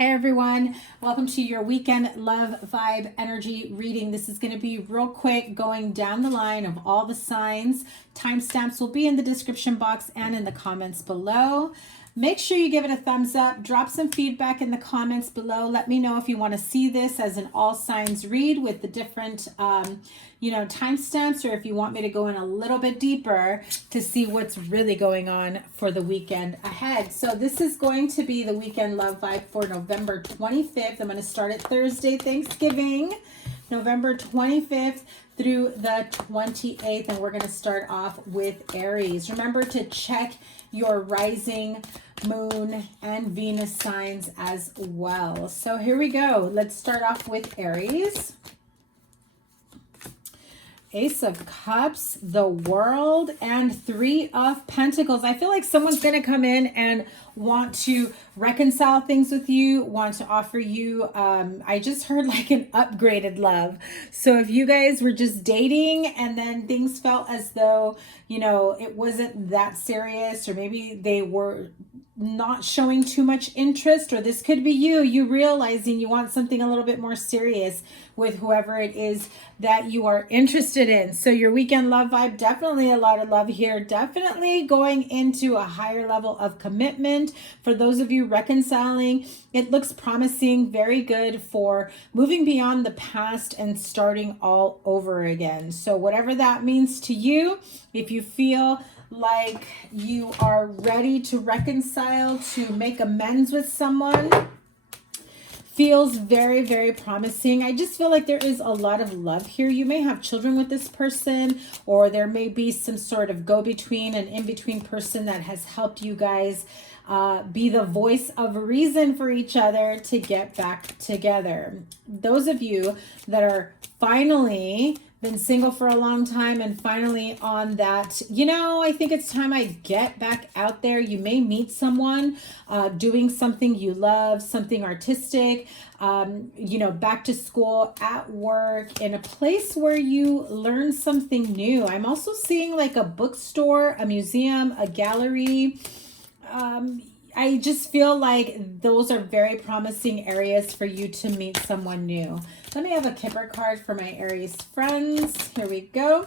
Hey everyone, welcome to your weekend love vibe energy reading. This is going to be real quick, going down the line of all the signs. Timestamps will be in the description box and in the comments below. Make sure you give it a thumbs up, drop some feedback in the comments below. Let me know if you want to see this as an all signs read with the different timestamps, or if you want me to go in a little bit deeper to see what's really going on for the weekend ahead. So this is going to be the weekend love vibe for November 25th. I'm going to start at Thursday, Thanksgiving, November 25th through the 28th, and we're going to start off with Aries. Remember to check your rising, moon, and Venus signs as well. So here we go. Let's start off with Aries. Ace of Cups, the World, and Three of Pentacles. I feel like someone's going to come in and want to reconcile things with you, want to offer you, I just heard like an upgraded love. So if you guys were just dating and then things felt as though, it wasn't that serious, or maybe they were not showing too much interest, or this could be you realizing you want something a little bit more serious with whoever it is that you are interested in. So your weekend love vibe, definitely a lot of love here, definitely going into a higher level of commitment. For those of you reconciling, it looks promising, very good for moving beyond the past and starting all over again. So whatever that means to you, if you feel like you are ready to reconcile, to make amends with someone, feels very, very promising. I just feel like there is a lot of love here. You may have children with this person, or there may be some sort of go-between, an in-between person that has helped you guys be the voice of reason for each other to get back together. Those of you that are finally been single for a long time and finally on that, I think it's time I get back out there. You may meet someone doing something you love, something artistic, back to school, at work, in a place where you learn something new. I'm also seeing like a bookstore, a museum, a gallery. I just feel like those are very promising areas for you to meet someone new. Let me have a Kipper card for my Aries friends. Here we go.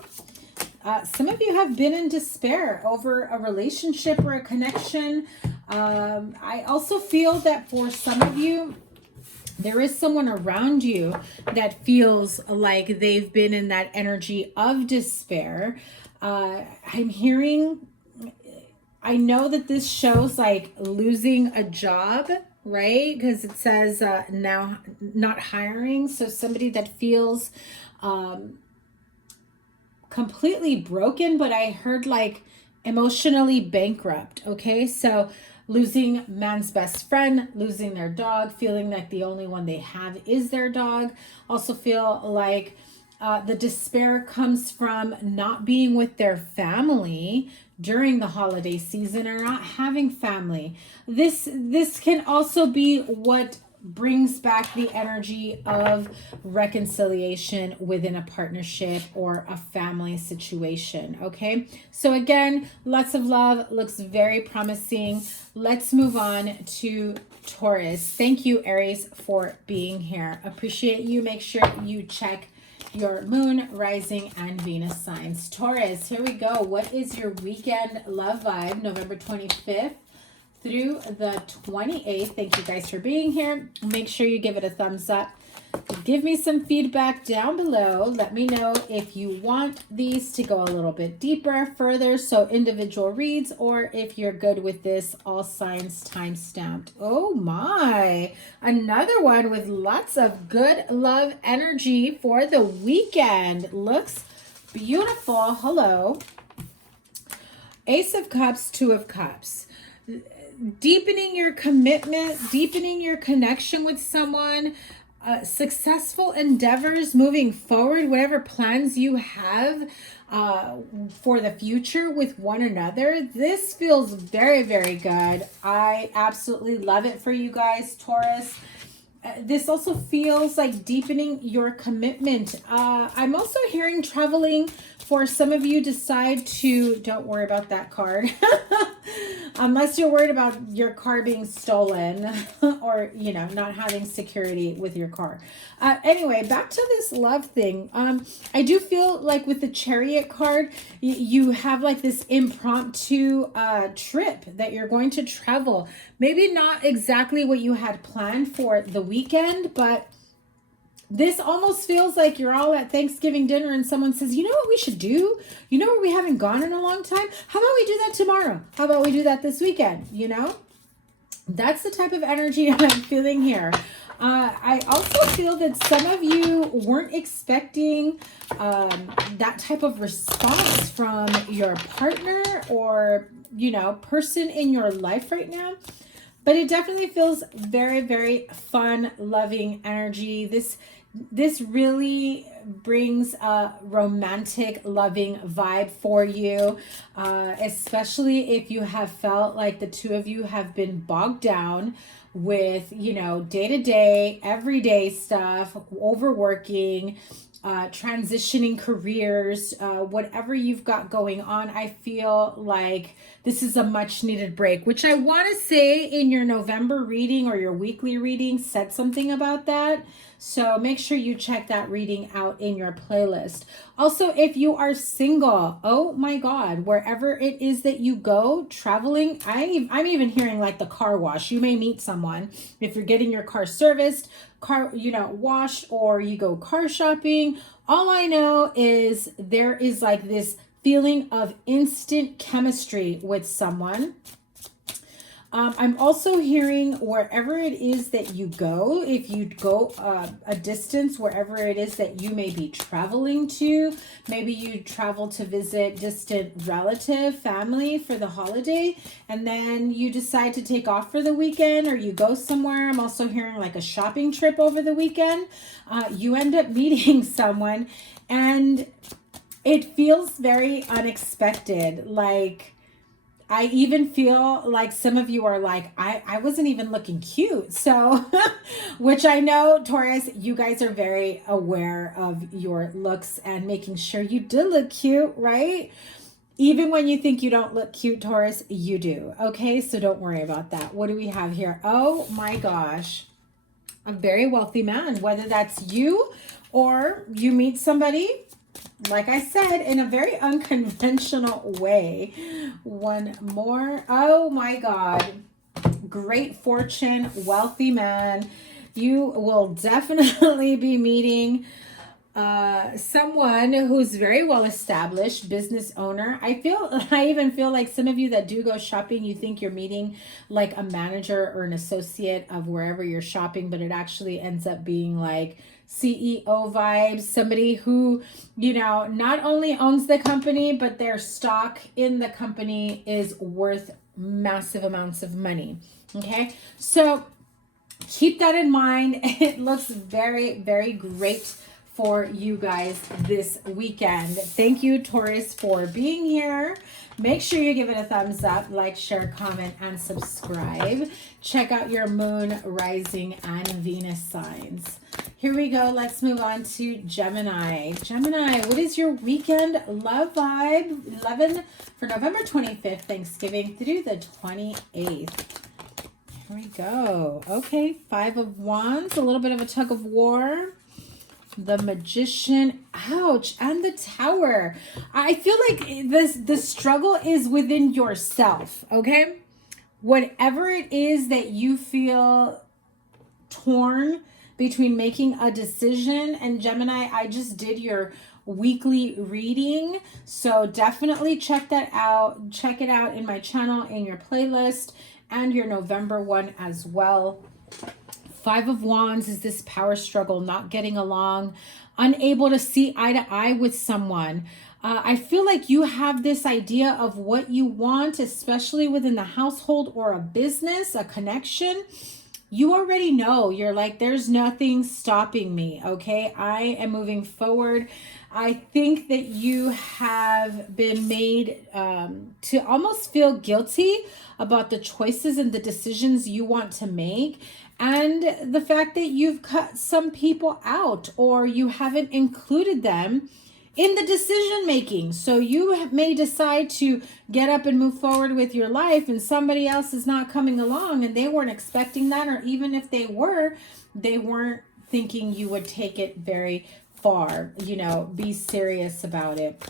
Some of you have been in despair over a relationship or a connection. I also feel that for some of you, there is someone around you that feels like they've been in that energy of despair. I'm hearing, I know that this shows like losing a job, right? Because it says now not hiring. So somebody that feels completely broken, but I heard like emotionally bankrupt. Okay, so losing man's best friend, losing their dog, feeling like the only one they have is their dog. Also feel like the despair comes from not being with their family during the holiday season, or not having family. This can also be what brings back the energy of reconciliation within a partnership or a family situation. Okay, so again, lots of love, looks very promising. Let's move on to Taurus. Thank you, Aries, for being here. Appreciate you. Make sure you check your moon, rising, and Venus signs. Taurus, here we go. What is your weekend love vibe, November 25th through the 28th? Thank you guys for being here. Make sure you give it a thumbs up. Give me some feedback down below. Let me know if you want these to go a little bit deeper, further, so individual reads, or if you're good with this all signs time stamped. Oh my, another one with lots of good love energy for the weekend. Looks beautiful. Hello. Ace of Cups, Two of Cups. Deepening your commitment, deepening your connection with someone, successful endeavors moving forward, whatever plans you have for the future with one another. This feels very, very good. I absolutely love it for you guys, Taurus. This also feels like deepening your commitment. I'm also hearing traveling for some of you. Decide to, don't worry about that card. Unless you're worried about your car being stolen or, you know, not having security with your car. Anyway, back to this love thing. I do feel like with the Chariot card, you have like this impromptu trip that you're going to travel. Maybe not exactly what you had planned for the weekend, but this almost feels like you're all at Thanksgiving dinner and someone says, you know what we should do? You know where we haven't gone in a long time? How about we do that tomorrow? How about we do that this weekend? You know, that's the type of energy I'm feeling here. I also feel that some of you weren't expecting that type of response from your partner or, you know, person in your life right now. But it definitely feels very, very fun, loving energy. This really brings a romantic, loving vibe for you, especially if you have felt like the two of you have been bogged down with, you know, day-to-day, everyday stuff, overworking, transitioning careers, whatever you've got going on. I feel like this is a much needed break, which I want to say in your November reading or your weekly reading said something about that. So make sure you check that reading out in your playlist. Also, if you are single, oh my God, wherever it is that you go, traveling, I'm even hearing like the car wash. You may meet someone if you're getting your car serviced, washed, or you go car shopping. All I know is there is like this feeling of instant chemistry with someone. I'm also hearing wherever it is that you go, if you go a distance, wherever it is that you may be traveling to, maybe you travel to visit distant relative, family for the holiday, and then you decide to take off for the weekend or you go somewhere. I'm also hearing like a shopping trip over the weekend. You end up meeting someone and it feels very unexpected. Like, I even feel like some of you are like, I wasn't even looking cute. So, which I know, Taurus, you guys are very aware of your looks and making sure you do look cute, right? Even when you think you don't look cute, Taurus, you do. Okay, so don't worry about that. What do we have here? Oh my gosh. A very wealthy man, whether that's you or you meet somebody, like I said, in a very unconventional way. One more. Oh my God. Great fortune, wealthy man. You will definitely be meeting someone who's very well established, business owner. I even feel like some of you that do go shopping, you think you're meeting like a manager or an associate of wherever you're shopping, but it actually ends up being like CEO vibes, somebody who, you know, not only owns the company, but their stock in the company is worth massive amounts of money. Okay, so keep that in mind. It looks very, very great for you guys this weekend. Thank you, Taurus, for being here. Make sure you give it a thumbs up, like, share, comment, and subscribe. Check out your moon, rising, and Venus signs. Here we go. Let's move on to Gemini. Gemini, what is your weekend love vibe? 11 for November 25th, Thanksgiving through the 28th. Here we go. Okay, 5 of Wands, a little bit of a tug of war. The Magician, ouch, and the Tower. I feel like the struggle is within yourself, okay? Whatever it is that you feel torn between making a decision, and Gemini, I just did your weekly reading, so definitely check that out. Check it out in my channel, in your playlist, and your November one as well. 5 of Wands is this power struggle, not getting along, unable to see eye to eye with someone. I feel like you have this idea of what you want, especially within the household or a business, a connection. You already know. You're like, there's nothing stopping me, okay? I am moving forward. I think that you have been made to almost feel guilty about the choices and the decisions you want to make. And the fact that you've cut some people out or you haven't included them in the decision making. So you may decide to get up and move forward with your life, and somebody else is not coming along and they weren't expecting that, or even if they were, they weren't thinking you would take it very far. You know, be serious about it.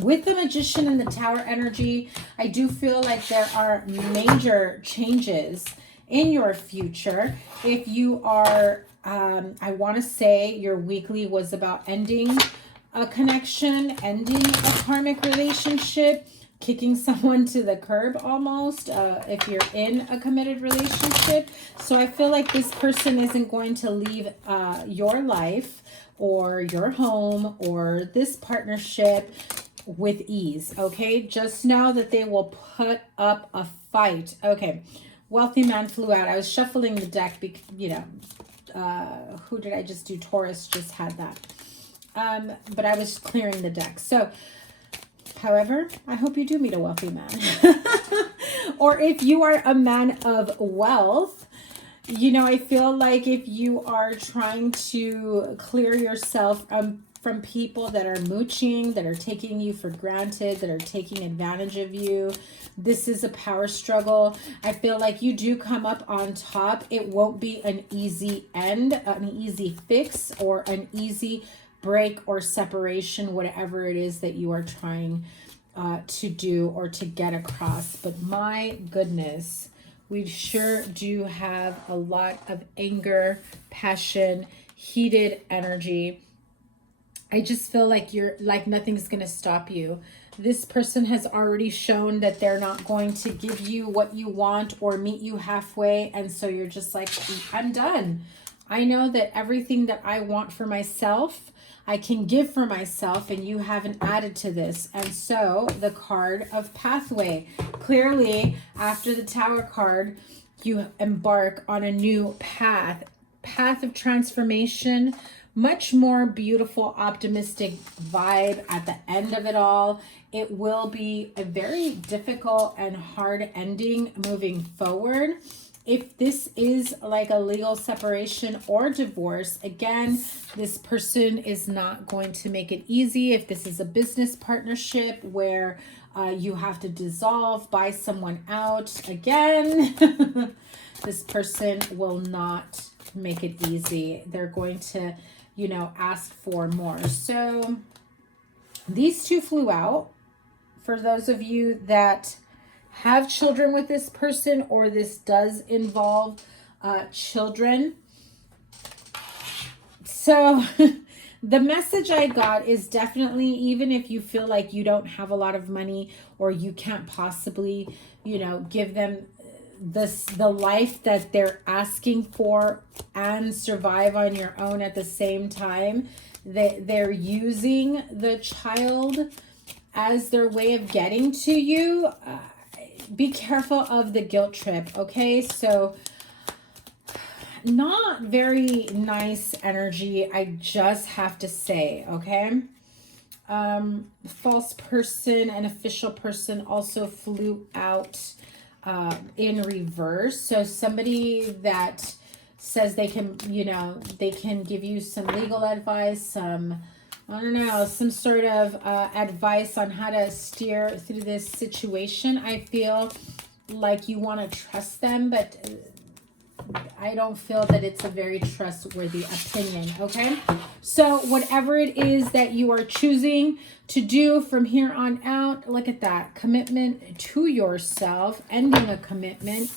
With the Magician and the Tower energy, I do feel like there are major changes in your future. If you are, I want to say your weekly was about ending a connection, ending a karmic relationship, kicking someone to the curb almost, if you're in a committed relationship. So I feel like this person isn't going to leave your life or your home or this partnership with ease, okay? Just know that they will put up a fight. Okay, wealthy man flew out. I was shuffling the deck because, you know, who did I just do? Taurus just had that. But I was clearing the deck. So, however, I hope you do meet a wealthy man. Or if you are a man of wealth, you know, I feel like if you are trying to clear yourself from people that are mooching, that are taking you for granted, that are taking advantage of you, this is a power struggle. I feel like you do come up on top. It won't be an easy end, an easy fix, or an easy break or separation, whatever it is that you are trying to do or to get across. But my goodness, we sure do have a lot of anger, passion, heated energy. I just feel like you're like nothing's going to stop you. This person has already shown that they're not going to give you what you want or meet you halfway. And so you're just like, I'm done. I know that everything that I want for myself, I can give for myself, and you haven't added to this. And so the card of pathway, clearly after the Tower card, you embark on a new path of transformation, much more beautiful, optimistic vibe at the end of it all. It will be a very difficult and hard ending moving forward. If this is like a legal separation or divorce, again, this person is not going to make it easy. If this is a business partnership where you have to dissolve, buy someone out, again, this person will not make it easy. They're going to, you know, ask for more. So these two flew out. For those of you that have children with this person, or this does involve children. So the message I got is definitely, even if you feel like you don't have a lot of money, or you can't possibly, you know, give them the life that they're asking for and survive on your own at the same time, they're using the child as their way of getting to you. Be careful of the guilt trip, okay? So not very nice energy, I just have to say, okay? False person and official person also flew out in reverse. So somebody that says they can, you know, they can give you some legal advice, some, I don't know, some sort of advice on how to steer through this situation. I feel like you want to trust them, but I don't feel that it's a very trustworthy opinion, okay? So whatever it is that you are choosing to do from here on out, look at that. Commitment to yourself, ending a commitment,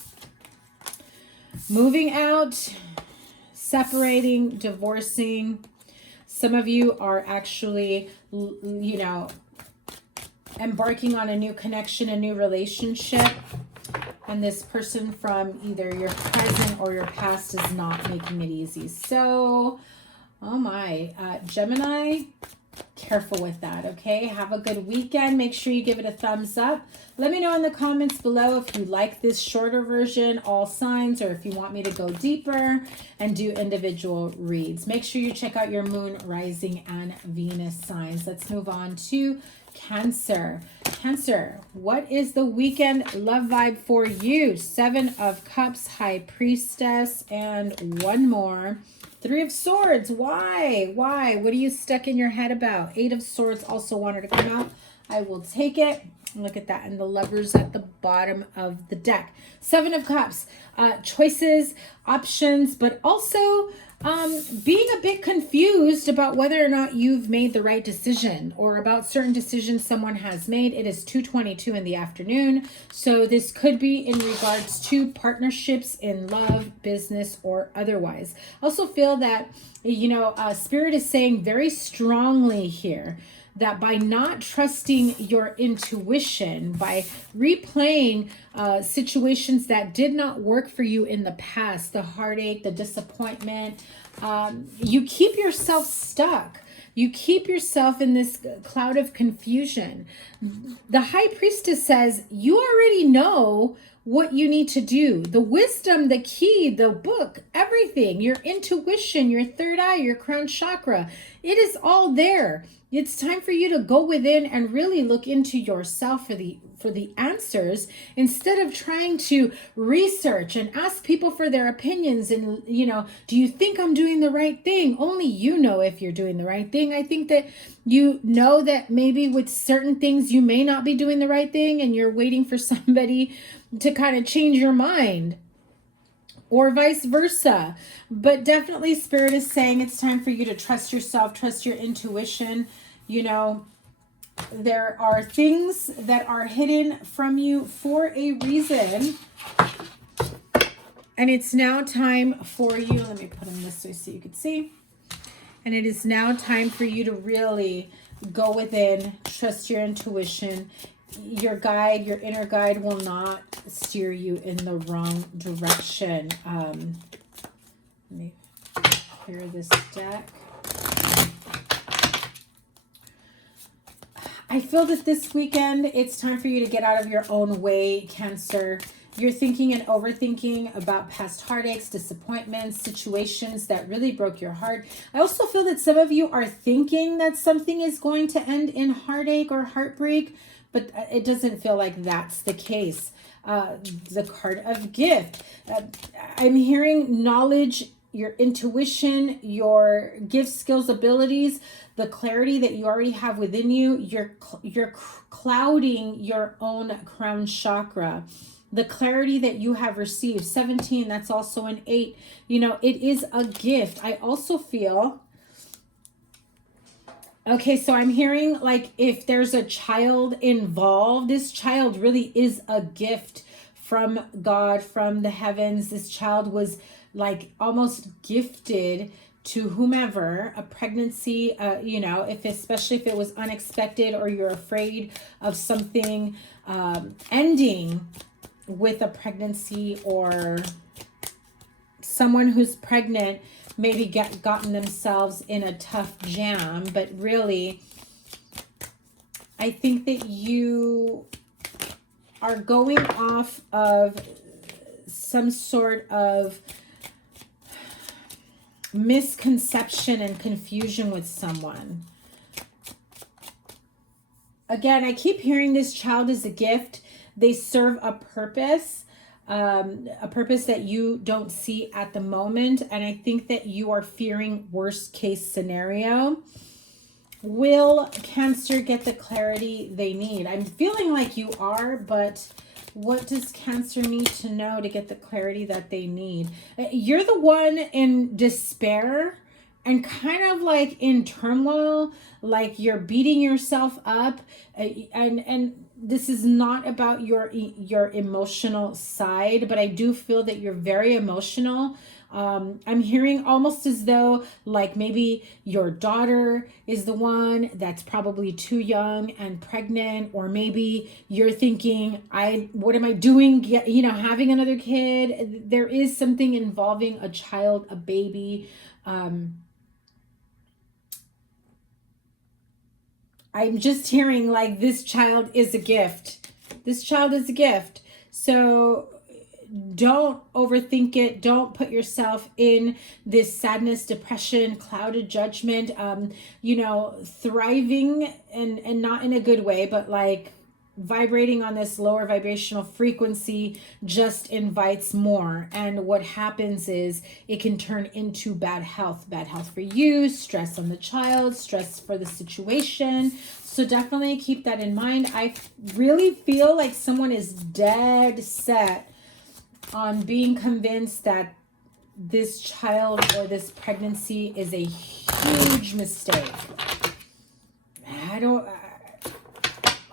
moving out, separating, divorcing. Some of you are actually, you know, embarking on a new connection, a new relationship. And this person from either your present or your past is not making it easy. So, oh my, Gemini, careful with that, okay? Have a good weekend. Make sure you give it a thumbs up. Let me know in the comments below if you like this shorter version, all signs, or if you want me to go deeper and do individual reads. Make sure you check out your moon, rising, and Venus signs. Let's move on to Cancer. Cancer, what is the weekend love vibe for you? 7 of Cups, High Priestess, and one more. Three of Swords. Why? Why? What are you stuck in your head about? Eight of Swords also wanted to come out. I will take it. Look at that. And the Lovers at the bottom of the deck. Seven of Cups. Choices, options, but also being a bit confused about whether or not you've made the right decision or about certain decisions someone has made. It is 2:22 in the afternoon. So this could be in regards to partnerships in love, business, or otherwise. I also feel that, you know, Spirit is saying very strongly here that by not trusting your intuition, by replaying situations that did not work for you in the past, the heartache, the disappointment, you keep yourself stuck. You keep yourself in this cloud of confusion. The High Priestess says, you already know what you need to do. The wisdom, the key, the book, everything, your intuition, your third eye, your crown chakra, it is all there. It's time for you to go within and really look into yourself for the answers, instead of trying to research and ask people for their opinions and, you know, do you think I'm doing the right thing? Only you know if you're doing the right thing. I think that you know that maybe with certain things you may not be doing the right thing and you're waiting for somebody to kind of change your mind, or vice versa. But definitely Spirit is saying it's time for you to trust yourself, trust your intuition. You know, there are things that are hidden from you for a reason. And it's now time for you, let me put them this way so you can see. And it is now time for you to really go within, trust your intuition. Your guide, your inner guide will not steer you in the wrong direction. Let me clear this deck. I feel that this weekend, it's time for you to get out of your own way, Cancer. You're thinking and overthinking about past heartaches, disappointments, situations that really broke your heart. I also feel that some of you are thinking that something is going to end in heartache or heartbreak, but it doesn't feel like that's the case. The card of gift. I'm hearing knowledge, your intuition, your gift, skills, abilities, the clarity that you already have within you. You're clouding your own crown chakra. The clarity that you have received. 17, that's also an 8. You know, it is a gift. I also feel... Okay, so I'm hearing like if there's a child involved, this child really is a gift from God, from the heavens. This child was like almost gifted to whomever, a pregnancy, you know, especially if it was unexpected or you're afraid of something ending with a pregnancy, or someone who's pregnant maybe gotten themselves in a tough jam. But really, I think that you are going off of some sort of misconception and confusion with someone. Again, I keep hearing this child is a gift. They serve a purpose that you don't see at the moment. And I think that you are fearing worst case scenario. Will Cancer get the clarity they need? I'm feeling like you are, but what does Cancer need to know to get the clarity that they need? You're the one in despair and kind of like in turmoil, like you're beating yourself up, and this is not about your emotional side, but I do feel that you're very emotional. I'm hearing almost as though like maybe your daughter is the one that's probably too young and pregnant, or maybe you're thinking, what am I doing? You know, having another kid. There is something involving a child, a baby. I'm just hearing like this child is a gift. This child is a gift. So don't overthink it. Don't put yourself in this sadness, depression, clouded judgment, you know, thriving and not in a good way, but like vibrating on this lower vibrational frequency just invites more. And what happens is it can turn into bad health for you, stress on the child, stress for the situation. So definitely keep that in mind. I really feel like someone is dead set on being convinced that this child or this pregnancy is a huge mistake.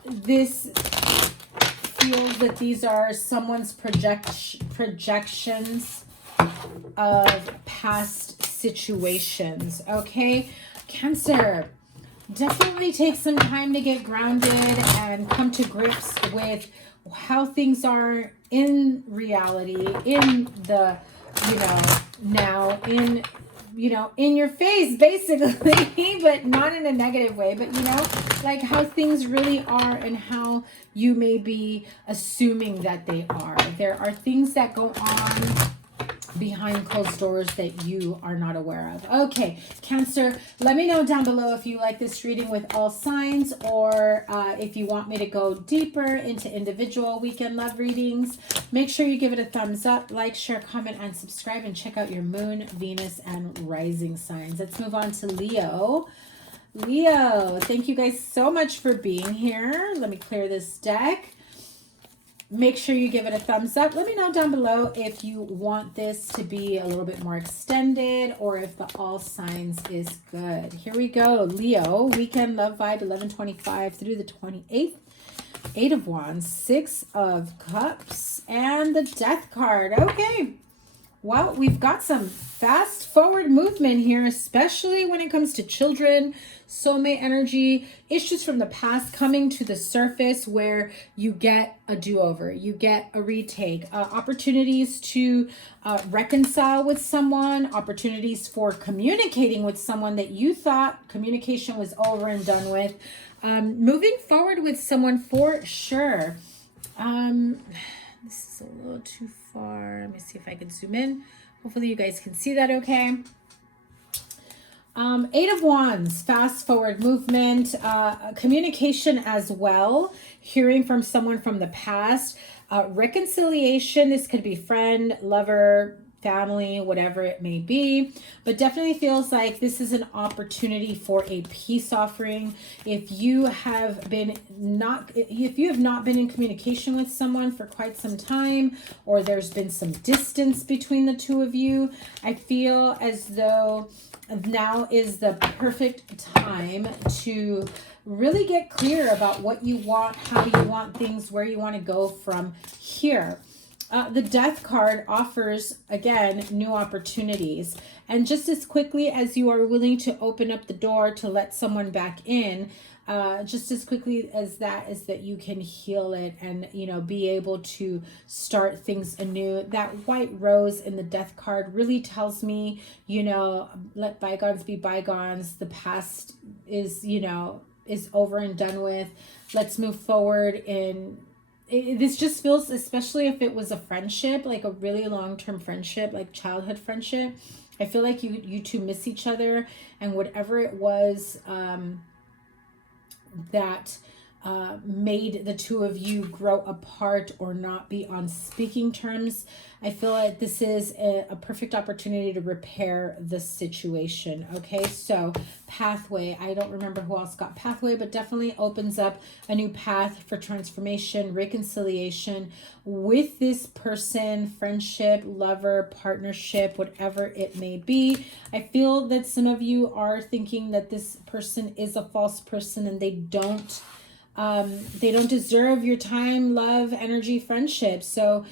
This feels that these are someone's projections of past situations. Okay, Cancer, definitely take some time to get grounded and come to grips with how things are in reality, in the, now, in your face, basically, but not in a negative way, but like how things really are and how you may be assuming that they are. There are things that go on behind closed doors that you are not aware of. Okay, Cancer, let me know down below if you like this reading with all signs, or if you want me to go deeper into individual weekend love readings. Make sure you give it a thumbs up, like, share, comment, and subscribe, and check out your moon, Venus, and rising signs. Let's move on to Leo. Leo, thank you guys so much for being here. Let me clear this deck. Make sure you give it a thumbs up. Let me know down below if you want this to be a little bit more extended or if the all signs is good. Here we go. Leo, weekend love vibe 11/25 through the 28th. 8 of Wands, 6 of Cups, and the Death card. Okay. Well, we've got some fast forward movement here, especially when it comes to children, soulmate energy, issues from the past coming to the surface where you get a do-over, you get a retake, opportunities to reconcile with someone, opportunities for communicating with someone that you thought communication was over and done with, moving forward with someone for sure. This is a little too far. Let me see if I can zoom in. Hopefully you guys can see that okay. 8 of Wands, fast forward movement, communication as well, hearing from someone from the past, reconciliation. This could be friend, lover, family, whatever it may be, but definitely feels like this is an opportunity for a peace offering. If you have not been in communication with someone for quite some time, or there's been some distance between the two of you, I feel as though now is the perfect time to really get clear about what you want, how you want things, where you want to go from here. The Death card offers, again, new opportunities. And just as quickly as you are willing to open up the door to let someone back in, just as quickly as that is that you can heal it and, be able to start things anew. That white rose in the Death card really tells me, let bygones be bygones. The past is, is over and done with. Let's move forward this just feels, especially if it was a friendship, like a really long-term friendship, like childhood friendship, I feel like you two miss each other, and whatever it was that made the two of you grow apart or not be on speaking terms, I feel like this is a perfect opportunity to repair the situation. Okay, so pathway, I don't remember who else got pathway, but definitely opens up a new path for transformation, reconciliation with this person, friendship, lover, partnership, whatever it may be. I feel that some of you are thinking that this person is a false person and they don't deserve your time, love, energy, friendship. So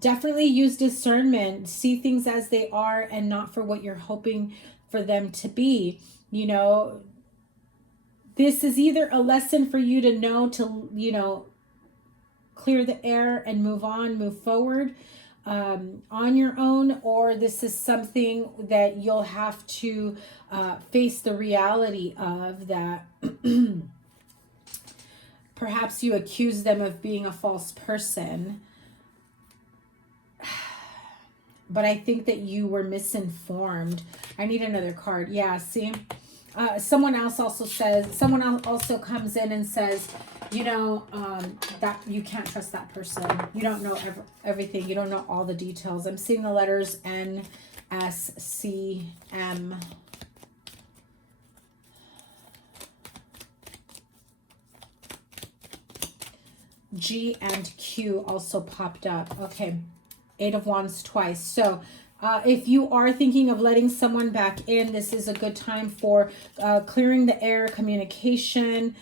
definitely use discernment, see things as they are and not for what you're hoping for them to be. This is either a lesson for you to know to, clear the air and move on, move forward on your own, or this is something that you'll have to face the reality of, that perhaps you accuse them of being a false person, but I think that you were misinformed. I need another card. Yeah, see? Someone else also comes in and says, you know, that you can't trust that person. You don't know everything. You don't know all the details. I'm seeing the letters N, S, C, M. G and Q also popped up. Okay. 8 of Wands twice. So if you are thinking of letting someone back in, this is a good time for clearing the air, communication.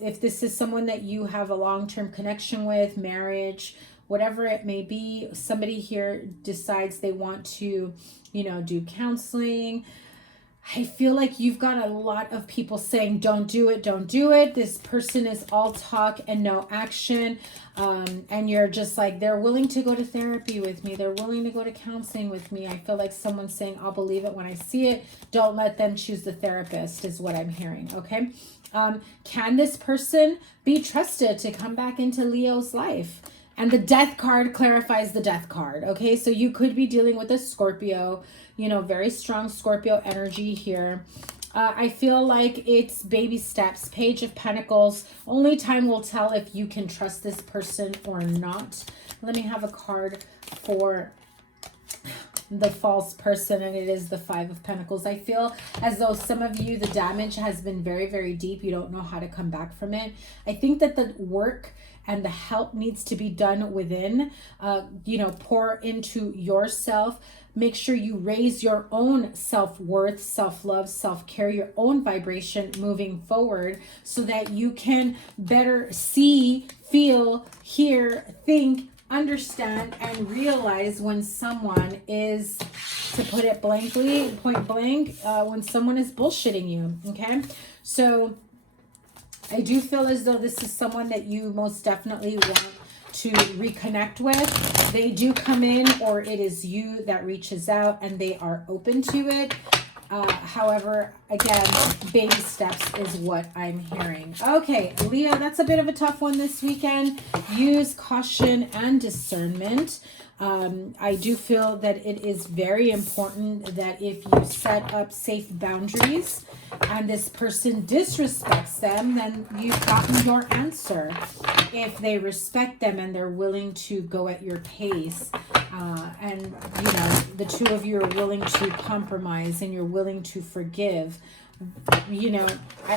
If this is someone that you have a long-term connection with, marriage, whatever it may be, somebody here decides they want to, you know, do counseling. I feel like you've got a lot of people saying, don't do it, don't do it. This person is all talk and no action. And you're just like, they're willing to go to therapy with me. They're willing to go to counseling with me. I feel like someone's saying, I'll believe it when I see it. Don't let them choose the therapist is what I'm hearing, okay? Can this person be trusted to come back into Leo's life? And the death card clarifies the death card, okay? So you could be dealing with a Scorpio, you know, very strong Scorpio energy here. I feel like it's baby steps. Page of Pentacles. Only time will tell if you can trust this person or not. Let me have a card for the false person, and it is the 5 of Pentacles. I feel as though some of you, the damage has been very, very deep. You don't know how to come back from it. I think that the work and the help needs to be done within. You know, pour into yourself. Make sure you raise your own self-worth, self-love, self-care, your own vibration moving forward so that you can better see, feel, hear, think, understand, and realize when someone is, to put it blankly, point blank, when someone is bullshitting you, okay? So I do feel as though this is someone that you most definitely want to reconnect with. They do come in, or it is you that reaches out and they are open to it. However, again, baby steps is what I'm hearing. Okay, Leo, that's a bit of a tough one this weekend. Use caution and discernment. I do feel that it is very important that if you set up safe boundaries and this person disrespects them, then you've gotten your answer. If they respect them and they're willing to go at your pace, and you know, the two of you are willing to compromise and you're willing to forgive, you know,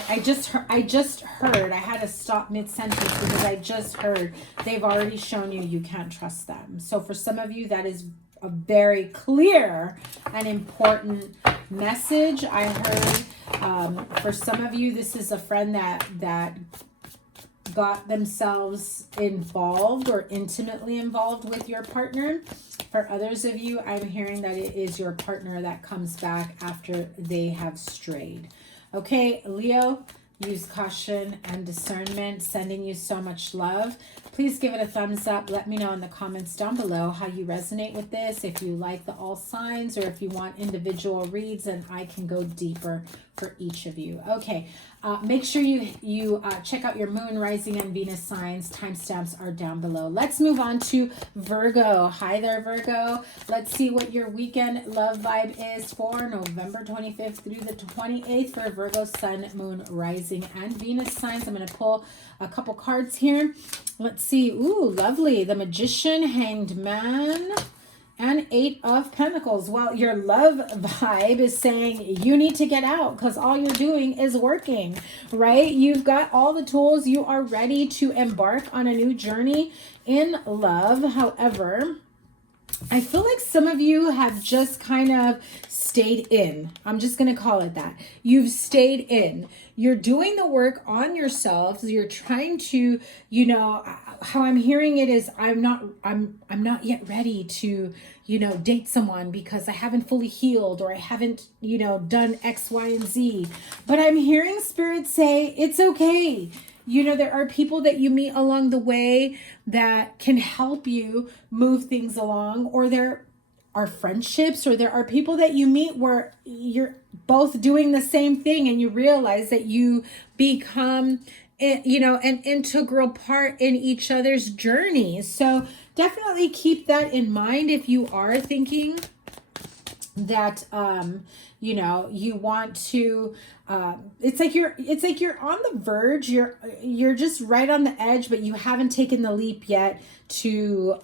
I just heard, I had to stop mid-sentence because I just heard they've already shown you can't trust them. So for some of you, that is a very clear and important message. I heard for some of you, this is a friend that got themselves involved or intimately involved with your partner. For others of you, I'm hearing that it is your partner that comes back after they have strayed. Okay, Leo, use caution and discernment. Sending you so much love. Please give it a thumbs up. Let me know in the comments down below how you resonate with this, if you like the all signs, or if you want individual reads, and I can go deeper for each of you. Okay, make sure you check out your moon, rising, and Venus signs. Timestamps are down below. Let's move on to Virgo. Hi there, Virgo. Let's see what your weekend love vibe is for November 25th through the 28th for Virgo, sun, moon, rising, and Venus signs. I'm going to pull a couple cards here. Let's see. Ooh, lovely. The Magician, Hanged Man, and 8 of Pentacles. Well, your love vibe is saying you need to get out because all you're doing is working, right? You've got all the tools. You are ready to embark on a new journey in love. However, I feel like some of you have just kind of stayed in. I'm just going to call it that. You've stayed in. You're doing the work on yourselves. You're trying to, you know, how I'm hearing it is I'm not yet ready to, you know, date someone because I haven't fully healed or I haven't, you know, done X, Y, and Z. But I'm hearing Spirit say it's okay. You know, there are people that you meet along the way that can help you move things along, or there are friendships, or there are people that you meet where you're both doing the same thing and you realize that you become, you know, an integral part in each other's journey. So definitely keep that in mind if you are thinking that you know, you want to it's like you're on the verge, you're just right on the edge, but you haven't taken the leap yet to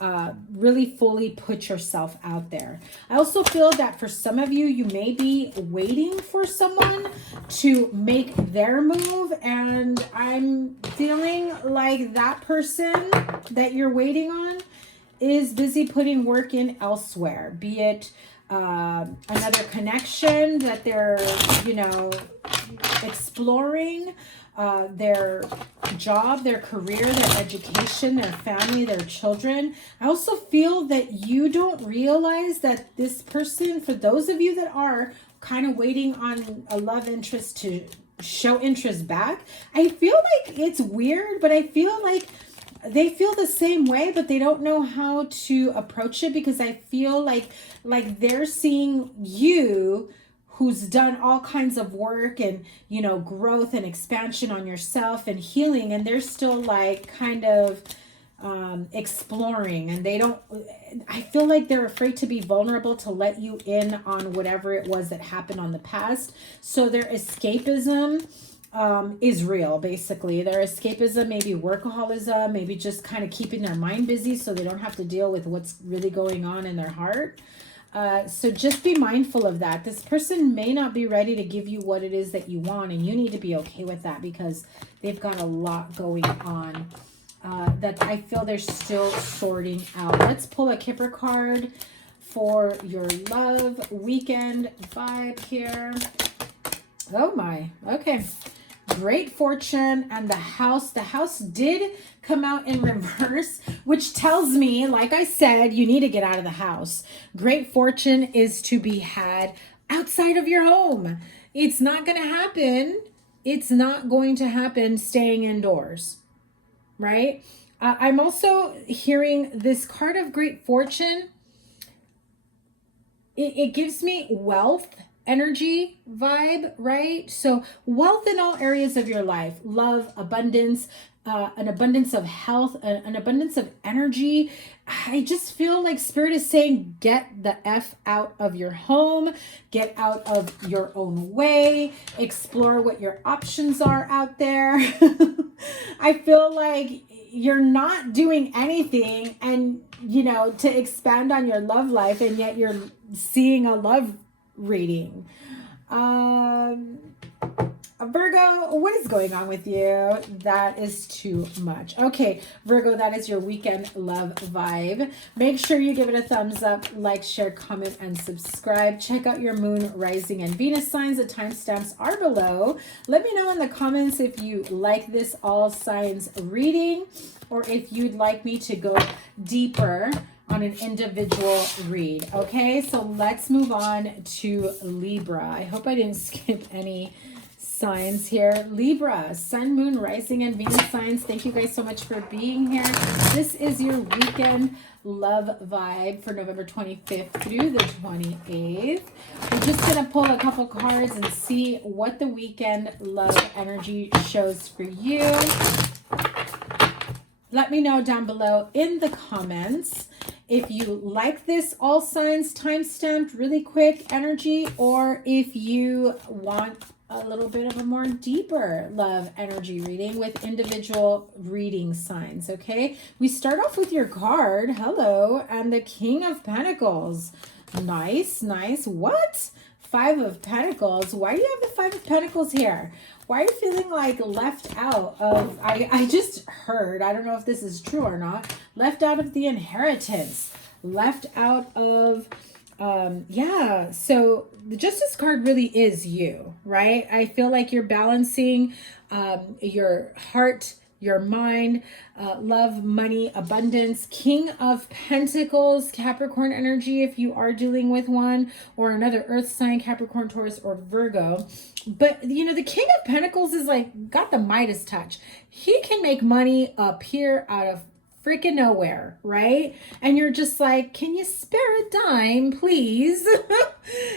really fully put yourself out there. I also feel that for some of you, you may be waiting for someone to make their move, and I'm feeling like that person that you're waiting on is busy putting work in elsewhere, be it another connection that they're, you know, exploring, their job, their career, their education, their family, their children. I also feel that you don't realize that this person, for those of you that are kind of waiting on a love interest to show interest back, I feel like it's weird, but I feel like they feel the same way, but they don't know how to approach it, because I feel like they're seeing you, who's done all kinds of work and, you know, growth and expansion on yourself and healing, and they're still like kind of exploring, and they don't, I feel like they're afraid to be vulnerable, to let you in on whatever it was that happened on the past. So their escapism is real. Basically their escapism, maybe workaholism, maybe just kind of keeping their mind busy so they don't have to deal with what's really going on in their heart. So just be mindful of that. This person may not be ready to give you what it is that you want, and you need to be okay with that, because they've got a lot going on that I feel they're still sorting out. Let's pull a Kipper card for your love weekend vibe here. Oh my, okay. Great fortune and the house. The house did come out in reverse, which tells me, like I said, you need to get out of the house. Great fortune is to be had outside of your home. It's not going to happen. It's not going to happen staying indoors, right? I'm also hearing this card of great fortune. It gives me wealth energy vibe, right? So wealth in all areas of your life, love, abundance, an abundance of health, an abundance of energy. I just feel like Spirit is saying, get the F out of your home, get out of your own way, explore what your options are out there. I feel like you're not doing anything, and, you know, to expand on your love life, and yet you're seeing a love reading. Virgo, what is going on with you? That is too much. Okay, Virgo, that is your weekend love vibe. Make sure you give it a thumbs up, like, share, comment, and subscribe. Check out your moon, rising, and Venus signs. The timestamps are below. Let me know in the comments if you like this all signs reading, or if you'd like me to go deeper on an individual read. Okay, so let's move on to Libra. I hope I didn't skip any signs here. Libra, sun, moon, rising, and Venus signs. Thank you guys so much for being here. This is your weekend love vibe for November 25th through the 28th. We're just going to pull a couple cards and see what the weekend love energy shows for you. Let me know down below in the comments if you like this all signs timestamped really quick energy, or if you want a little bit of a more deeper love energy reading with individual reading signs. Okay, we start off with your card, hello, and the King of Pentacles. Nice, nice. What? Five of Pentacles. Why do you have the Five of Pentacles here? Why are you feeling like left out of, I just heard, I don't know if this is true or not, left out of the inheritance, left out of, yeah, so the Justice card really is you, right? I feel like you're balancing your heart, your mind, love, money, abundance. King of Pentacles, Capricorn energy if you are dealing with one, or another earth sign, Capricorn, Taurus, or Virgo. But, you know, the King of Pentacles is like, got the Midas touch. He can make money appear out of freaking nowhere, right? And you're just like, can you spare a dime, please?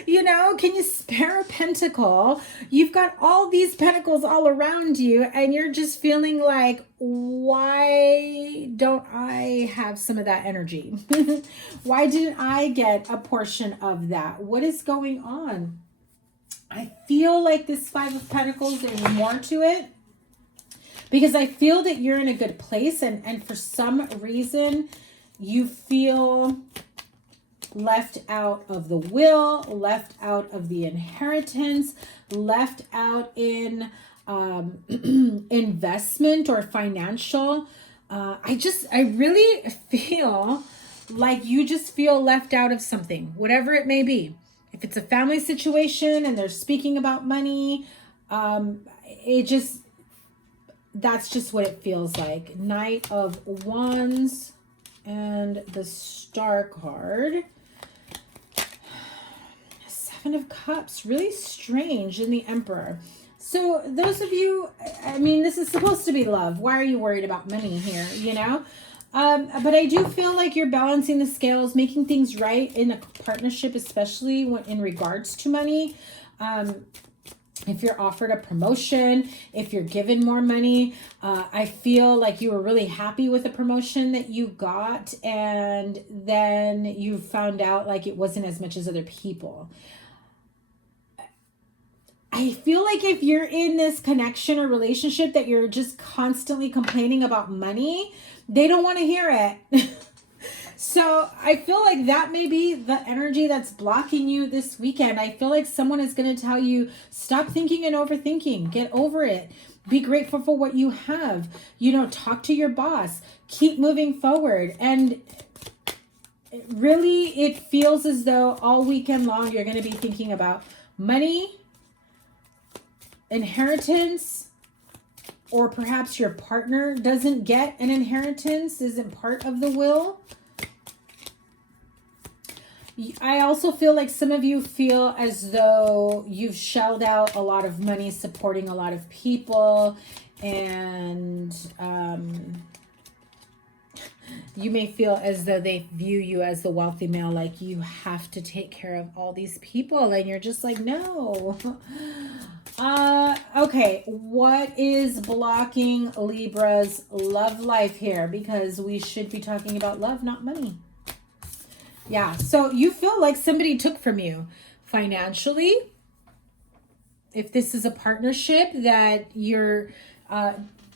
You know, can you spare a pentacle? You've got all these pentacles all around you, and you're just feeling like, why don't I have some of that energy? Why didn't I get a portion of that? What is going on? I feel like this Five of Pentacles, there's more to it. Because I feel that you're in a good place, and for some reason you feel left out of the will, left out of the inheritance, left out in investment or financial. I really feel like you just feel left out of something, whatever it may be. If it's a family situation and they're speaking about money, that's just what it feels like. Knight of Wands and the Star card. Seven of Cups, really strange, in the Emperor. So those of you, I mean, this is supposed to be love. Why are you worried about money here, you know? But I do feel like you're balancing the scales, making things right in a partnership, especially in regards to money. If you're offered a promotion, if you're given more money, I feel like you were really happy with the promotion that you got, and then you found out like it wasn't as much as other people. I feel like if you're in this connection or relationship that you're just constantly complaining about money, they don't want to hear it. So I feel like that may be the energy that's blocking you this weekend. I feel like someone is going to tell you, stop thinking and overthinking. Get over it. Be grateful for what you have. You know, talk to your boss. Keep moving forward. And really, it feels as though all weekend long you're going to be thinking about money, inheritance, or perhaps your partner doesn't get an inheritance, isn't part of the will. I also feel like some of you feel as though you've shelled out a lot of money supporting a lot of people, and you may feel as though they view you as the wealthy male, like you have to take care of all these people, and you're just like, no. Okay, what is blocking Libra's love life here? Because we should be talking about love, not money. Yeah, so you feel like somebody took from you financially. If this is a partnership that you're,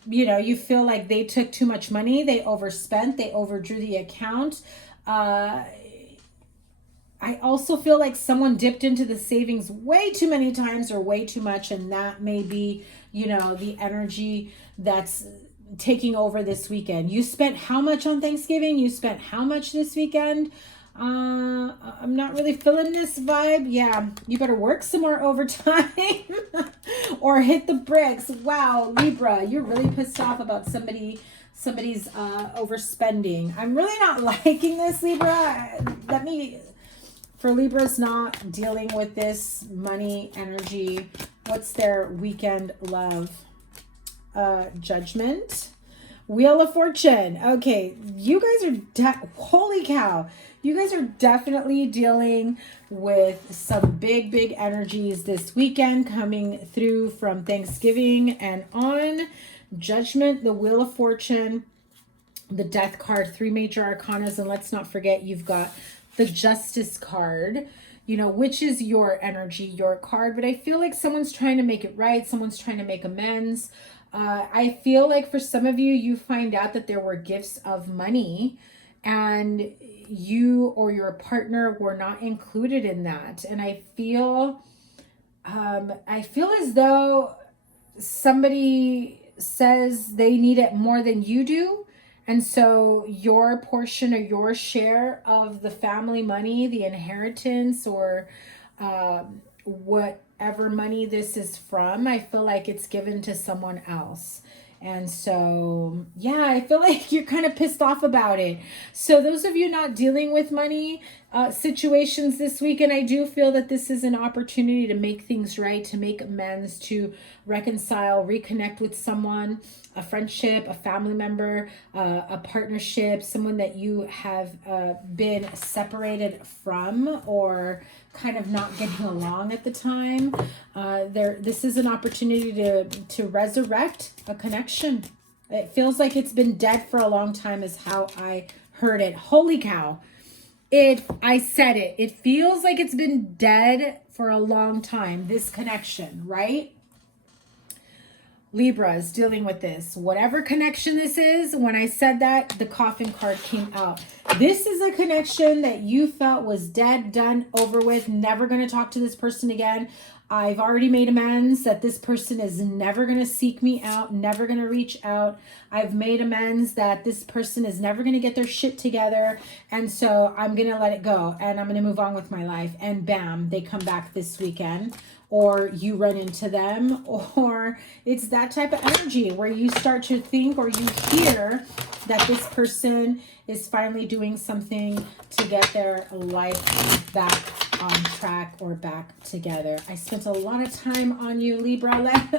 you feel like they took too much money, they overspent, they overdrew the account. I also feel like someone dipped into the savings way too many times or way too much, and that may be, the energy that's taking over this weekend. You spent how much on Thanksgiving? You spent how much this weekend? I'm not really feeling this vibe. Yeah, you better work some more overtime or hit the bricks. Wow, Libra, you're really pissed off about somebody's overspending. I'm really not liking this, Libra. For Libras not dealing with this money energy, what's their weekend love? Judgment. Wheel of Fortune. Okay, you guys are, holy cow. You guys are definitely dealing with some big, big energies this weekend coming through from Thanksgiving and on. Judgment, the Wheel of Fortune, the Death card, 3 major arcanas, and let's not forget you've got the Justice card, which is your energy, your card. But I feel like someone's trying to make it right. Someone's trying to make amends. I feel like for some of you, you find out that there were gifts of money and you or your partner were not included in that. And I feel as though somebody says they need it more than you do. And so your portion or your share of the family money, the inheritance, or whatever money this is from, I feel like it's given to someone else. And so, yeah, I feel like you're kind of pissed off about it. So those of you not dealing with money, situations this week. And I do feel that this is an opportunity to make things right, to make amends, to reconcile, reconnect with someone, a friendship, a family member, a partnership, someone that you have been separated from or kind of not getting along at the time. This is an opportunity to resurrect a connection. It feels like it's been dead for a long time is how I heard it. Holy cow. I said it. It feels like it's been dead for a long time, this connection, right? Libra is dealing with this. Whatever connection this is, when I said that, the coffin card came out. This is a connection that you felt was dead, done, over with, never going to talk to this person again. I've already made amends that this person is never going to seek me out, never going to reach out. I've made amends that this person is never going to get their shit together. And so I'm going to let it go and I'm going to move on with my life. And bam, they come back this weekend. Or you run into them, or it's that type of energy where you start to think or you hear that this person is finally doing something to get their life back on track or back together. I spent a lot of time on you, Libra.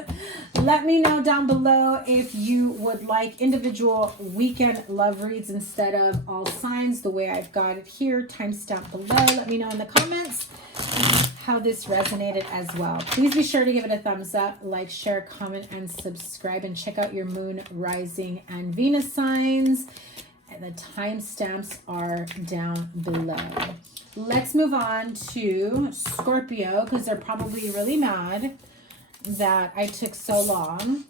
Let me know down below if you would like individual weekend love reads instead of all signs, the way I've got it here, timestamp below. Let me know in the comments how this resonated as well. Please be sure to give it a thumbs up, like, share, comment, and subscribe, and check out your moon, rising, and Venus signs. And the timestamps are down below. Let's move on to Scorpio, because they're probably really mad that I took so long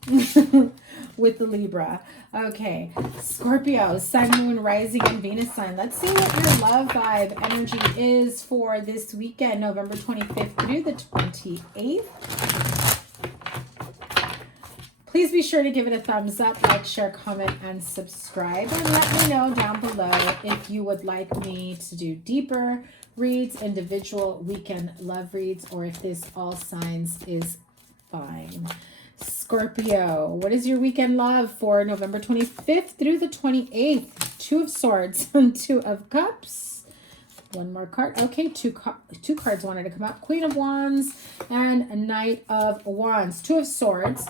with the Libra. Okay, Scorpio, Sun, Moon, Rising, and Venus sign. Let's see what your love vibe energy is for this weekend, November 25th through the 28th. Please be sure to give it a thumbs up, like, share, comment, and subscribe. And let me know down below if you would like me to do deeper reads, individual weekend love reads, or if this all signs is fine. Scorpio, what is your weekend love for November 25th through the 28th? Two of Swords and Two of Cups. One more card. Okay, two cards wanted to come out. Queen of Wands and a Knight of Wands. Two of Swords,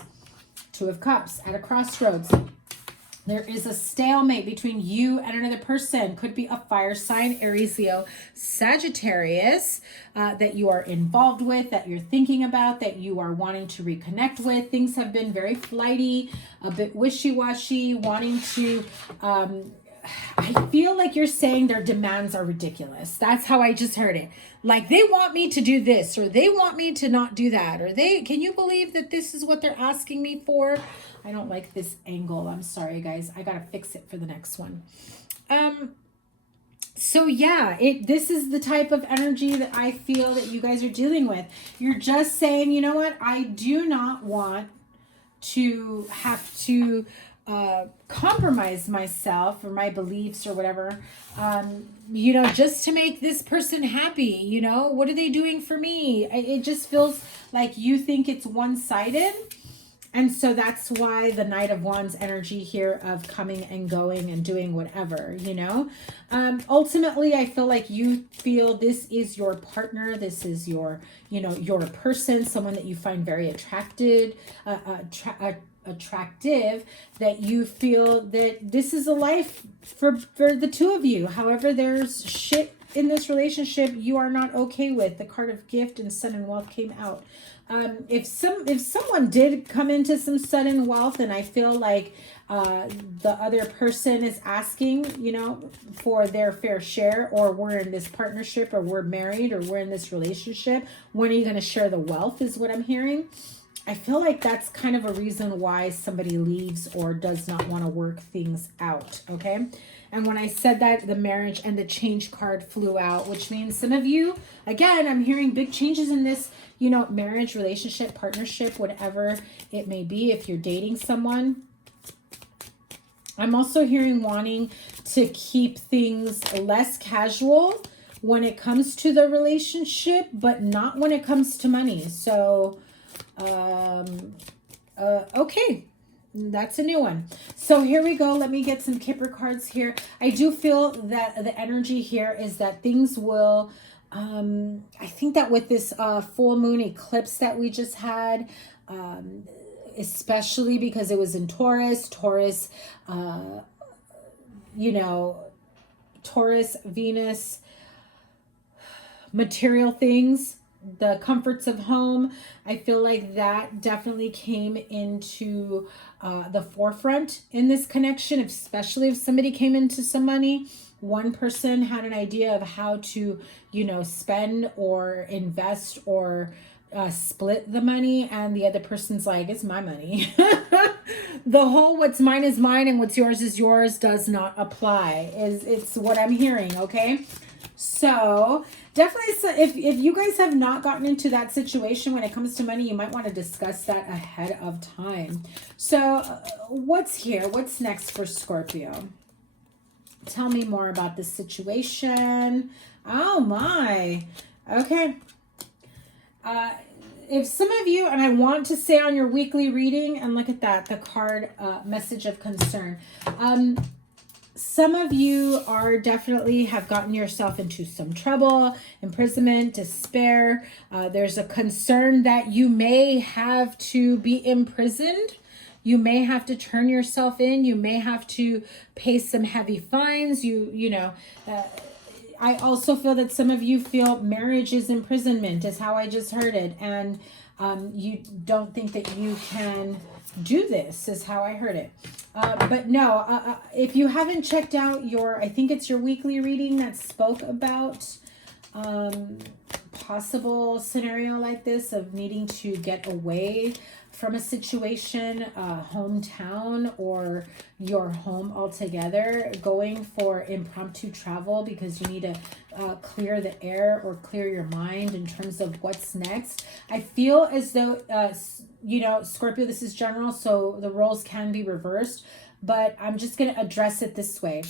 Two of Cups at a crossroads. There is a stalemate between you and another person. Could be a fire sign, Aries, Leo, Sagittarius, that you are involved with, that you're thinking about, that you are wanting to reconnect with. Things have been very flighty, a bit wishy-washy, wanting to... I feel like you're saying their demands are ridiculous. That's how I just heard it. Like they want me to do this, or they want me to not do that, or can you believe that this is what they're asking me for? I don't like this angle. I'm sorry, guys. I got to fix it for the next one. So yeah, this is the type of energy that I feel that you guys are dealing with. You're just saying, you know what? I do not want to have to compromise myself or my beliefs or whatever, you know, just to make this person happy. You know, what are they doing for me? It just feels like you think it's one-sided. And so that's why the Knight of Wands energy here of coming and going and doing whatever, you know. Ultimately, I feel like you feel this is your partner. This is your, you know, your person, someone that you find very attractive, that you feel that this is a life for the two of you. However, there's shit in this relationship you are not okay with. The card of gift and sudden wealth came out. If someone did come into some sudden wealth, and I feel like the other person is asking, you know, for their fair share, or we're in this partnership, or we're married, or we're in this relationship, when are you going to share the wealth is what I'm hearing. I feel like that's kind of a reason why somebody leaves or does not want to work things out, okay? And when I said that, the marriage and the change card flew out, which means some of you, again, I'm hearing big changes in this, you know, marriage, relationship, partnership, whatever it may be, if you're dating someone. I'm also hearing wanting to keep things less casual when it comes to the relationship, but not when it comes to money. So... okay, That's a new one. So here we go. Let me get some Kipper cards here. I do feel that the energy here is that things will, I think that with this full moon eclipse that we just had, especially because it was in Taurus, you know, Taurus, Venus, material things, the comforts of home. I feel like that definitely came into the forefront in this connection, especially if somebody came into some money. One person had an idea of how to, you know, spend or invest or split the money, and the other person's like, it's my money. The whole what's mine is mine and what's yours is yours does not apply. It's what I'm hearing, okay? So definitely, if you guys have not gotten into that situation when it comes to money, you might want to discuss that ahead of time. So what's here? What's next for Scorpio? Tell me more about this situation. Oh my. Okay. If some of you, and I want to say on your weekly reading, and look at that, the card, message of concern. Some of you are definitely have gotten yourself into some trouble, imprisonment, despair. There's a concern that you may have to be imprisoned. You may have to turn yourself in. You may have to pay some heavy fines. You know, I also feel that some of you feel marriage is imprisonment, is how I just heard it. And you don't think that you can do this, is how I heard it. But no, if you haven't checked out your, I think it's your weekly reading that spoke about possible scenario like this of needing to get away from a situation, hometown, or your home altogether, going for impromptu travel because you need to clear the air or clear your mind in terms of what's next. I feel as though, you know, Scorpio, this is general, so the roles can be reversed, but I'm just going to address it this way.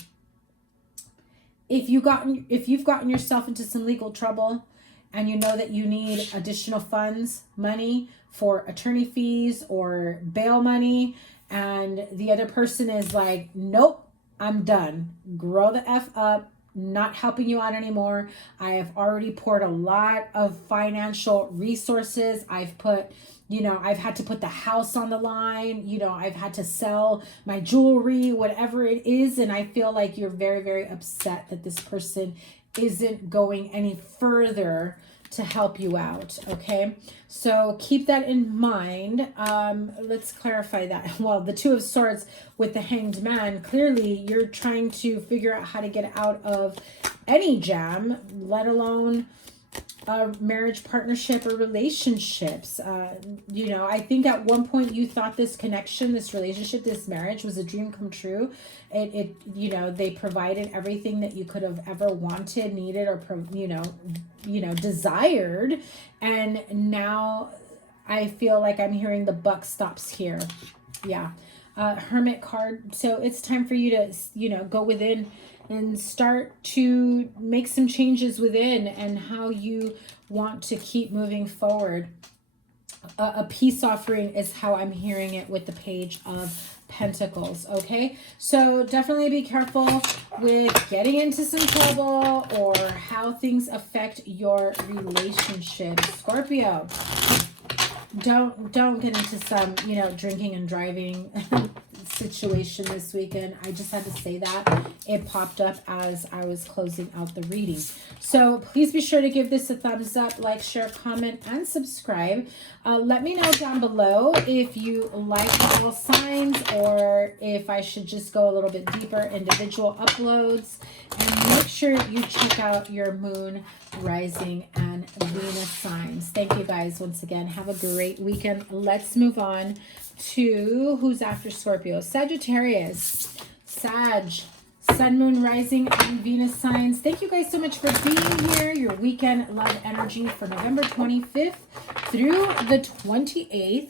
If you've gotten yourself into some legal trouble and you know that you need additional funds, money for attorney fees or bail money, and the other person is like, nope, I'm done. Grow the F up, not helping you out anymore. I have already poured a lot of financial resources. I've put, you know, I've had to put the house on the line, you know, I've had to sell my jewelry, whatever it is. And I feel like you're very, very upset that this person isn't going any further to help you out. Okay. So keep that in mind. Let's clarify that. Well, the Two of Swords with the Hanged Man, clearly you're trying to figure out how to get out of any jam, let alone a marriage, partnership, or relationships. You know, I think at one point you thought this connection, this relationship, this marriage was a dream come true. It you know, they provided everything that you could have ever wanted, needed, or you know, desired. And now I feel like I'm hearing the buck stops here. Yeah. Hermit card. So it's time for you to, you know, go within and start to make some changes within and how you want to keep moving forward. A peace offering is how I'm hearing it with the Page of Pentacles. Okay, so definitely be careful with getting into some trouble or how things affect your relationship, Scorpio. Don't get into some, you know, drinking and driving situation this weekend. I just had to say that. It popped up as I was closing out the reading. So please be sure to give this a thumbs up, like, share, comment, and subscribe. Let me know down below if you like all signs or if I should just go a little bit deeper, individual uploads. And make sure you check out your moon, rising, and Venus signs. Thank you guys once again. Have a great weekend. Let's move on to who's after Scorpio. Sagittarius. Sag. Sun, moon, rising, and Venus signs. Thank you guys so much for being here. Your weekend love energy for November 25th through the 28th.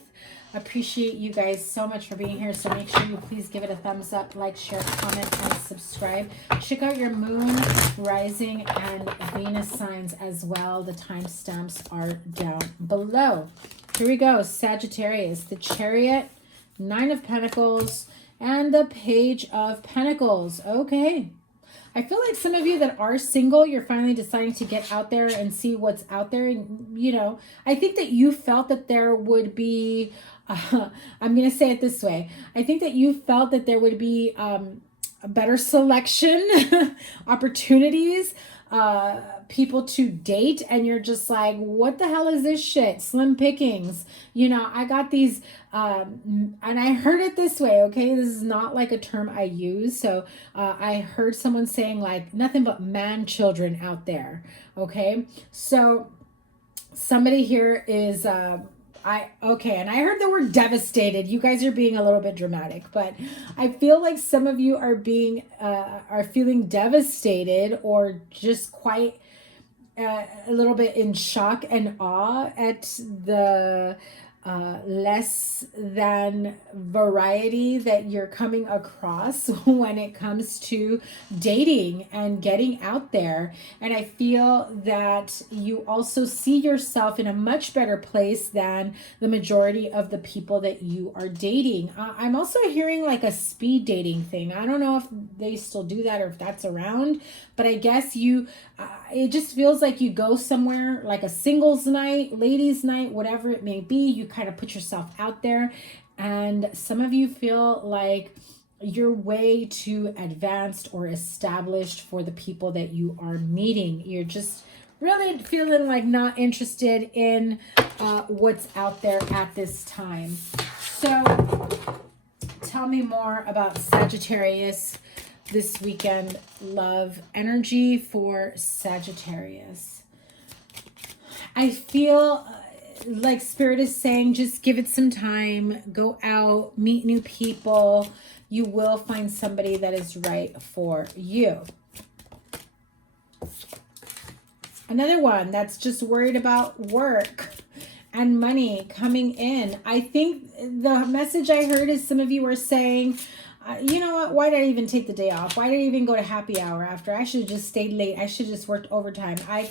Appreciate you guys so much for being here. So make sure you please give it a thumbs up, like, share, comment, and subscribe. Check out your moon, rising, and Venus signs as well. The timestamps are down below. Here we go. Sagittarius, the Chariot, Nine of Pentacles, and the Page of Pentacles. Okay. I feel like some of you that are single, you're finally deciding to get out there and see what's out there. And, you know, I think that you felt that there would be, I'm going to say it this way. I think that you felt that there would be a better selection, opportunities, people to date, and you're just like, what the hell is this shit? Slim pickings. You know, I got these, and I heard it this way, okay? This is not like a term I use. So I heard someone saying like nothing but man children out there, okay? So somebody here is, okay, and I heard the word devastated. You guys are being a little bit dramatic, but I feel like some of you are feeling devastated or just quite a little bit in shock and awe at the less than variety that you're coming across when it comes to dating and getting out there. And I feel that you also see yourself in a much better place than the majority of the people that you are dating. I'm also hearing like a speed dating thing. I don't know if they still do that or if that's around, but I guess it just feels like you go somewhere like a singles night, ladies night, whatever it may be. You kind of put yourself out there, and some of you feel like you're way too advanced or established for the people that you are meeting. You're just really feeling like not interested in what's out there at this time. So tell me more about Sagittarius this weekend. Love energy for Sagittarius. I feel like Spirit is saying just give it some time, go out, meet new people. You will find somebody that is right for you. Another one that's just worried about work and money coming in. I think the message I heard is some of you were saying, you know what, why did I even take the day off? Why did I even go to happy hour after? I should have just stayed late. I should have just worked overtime. I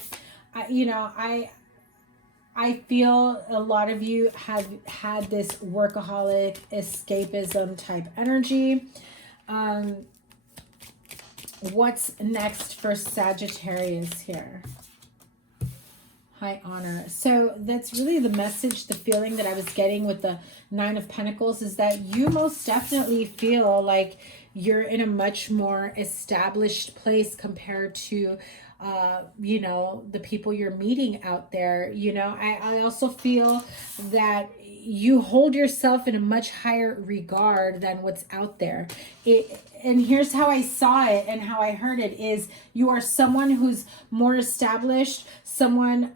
feel a lot of you have had this workaholic escapism type energy. What's next for Sagittarius here? High honor. So that's really the message, the feeling that I was getting with the Nine of Pentacles is that you most definitely feel like you're in a much more established place compared to you know, the people you're meeting out there. You know, I also feel that you hold yourself in a much higher regard than what's out there. And here's how I saw it and how I heard it is you are someone who's more established, someone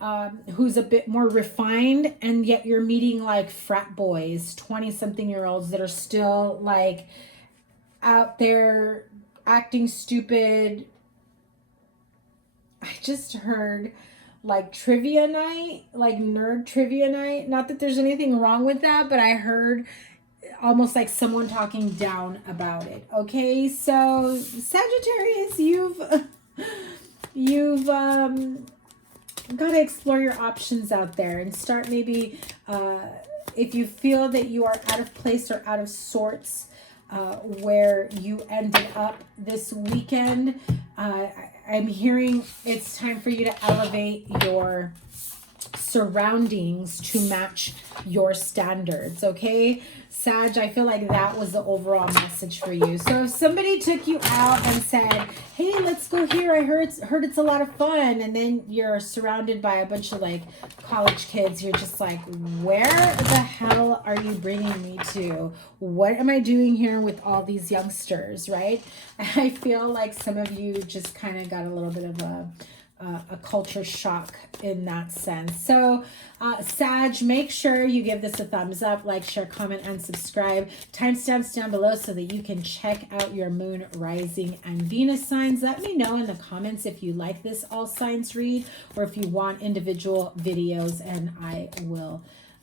who's a bit more refined, and yet you're meeting like frat boys, 20-something-year-olds that are still like out there acting stupid. I just heard like trivia night, like nerd trivia night. Not that there's anything wrong with that, but I heard almost like someone talking down about it. Okay, so Sagittarius, you've got to explore your options out there and start maybe if you feel that you are out of place or out of sorts where you ended up this weekend. I'm hearing it's time for you to elevate your surroundings to match your standards, okay? Sag, I feel like that was the overall message for you. So if somebody took you out and said, hey, let's go here, I heard it's a lot of fun, and then you're surrounded by a bunch of like college kids, you're just like, where the hell are you bringing me to? What am I doing here with all these youngsters, right? I feel like some of you just kind of got a little bit of a culture shock in that sense. So Sag, make sure you give this a thumbs up, like, share, comment, and subscribe. Timestamps down below so that you can check out your moon, rising, and Venus signs. Let me know in the comments if you like this all signs read or if you want individual videos, and I will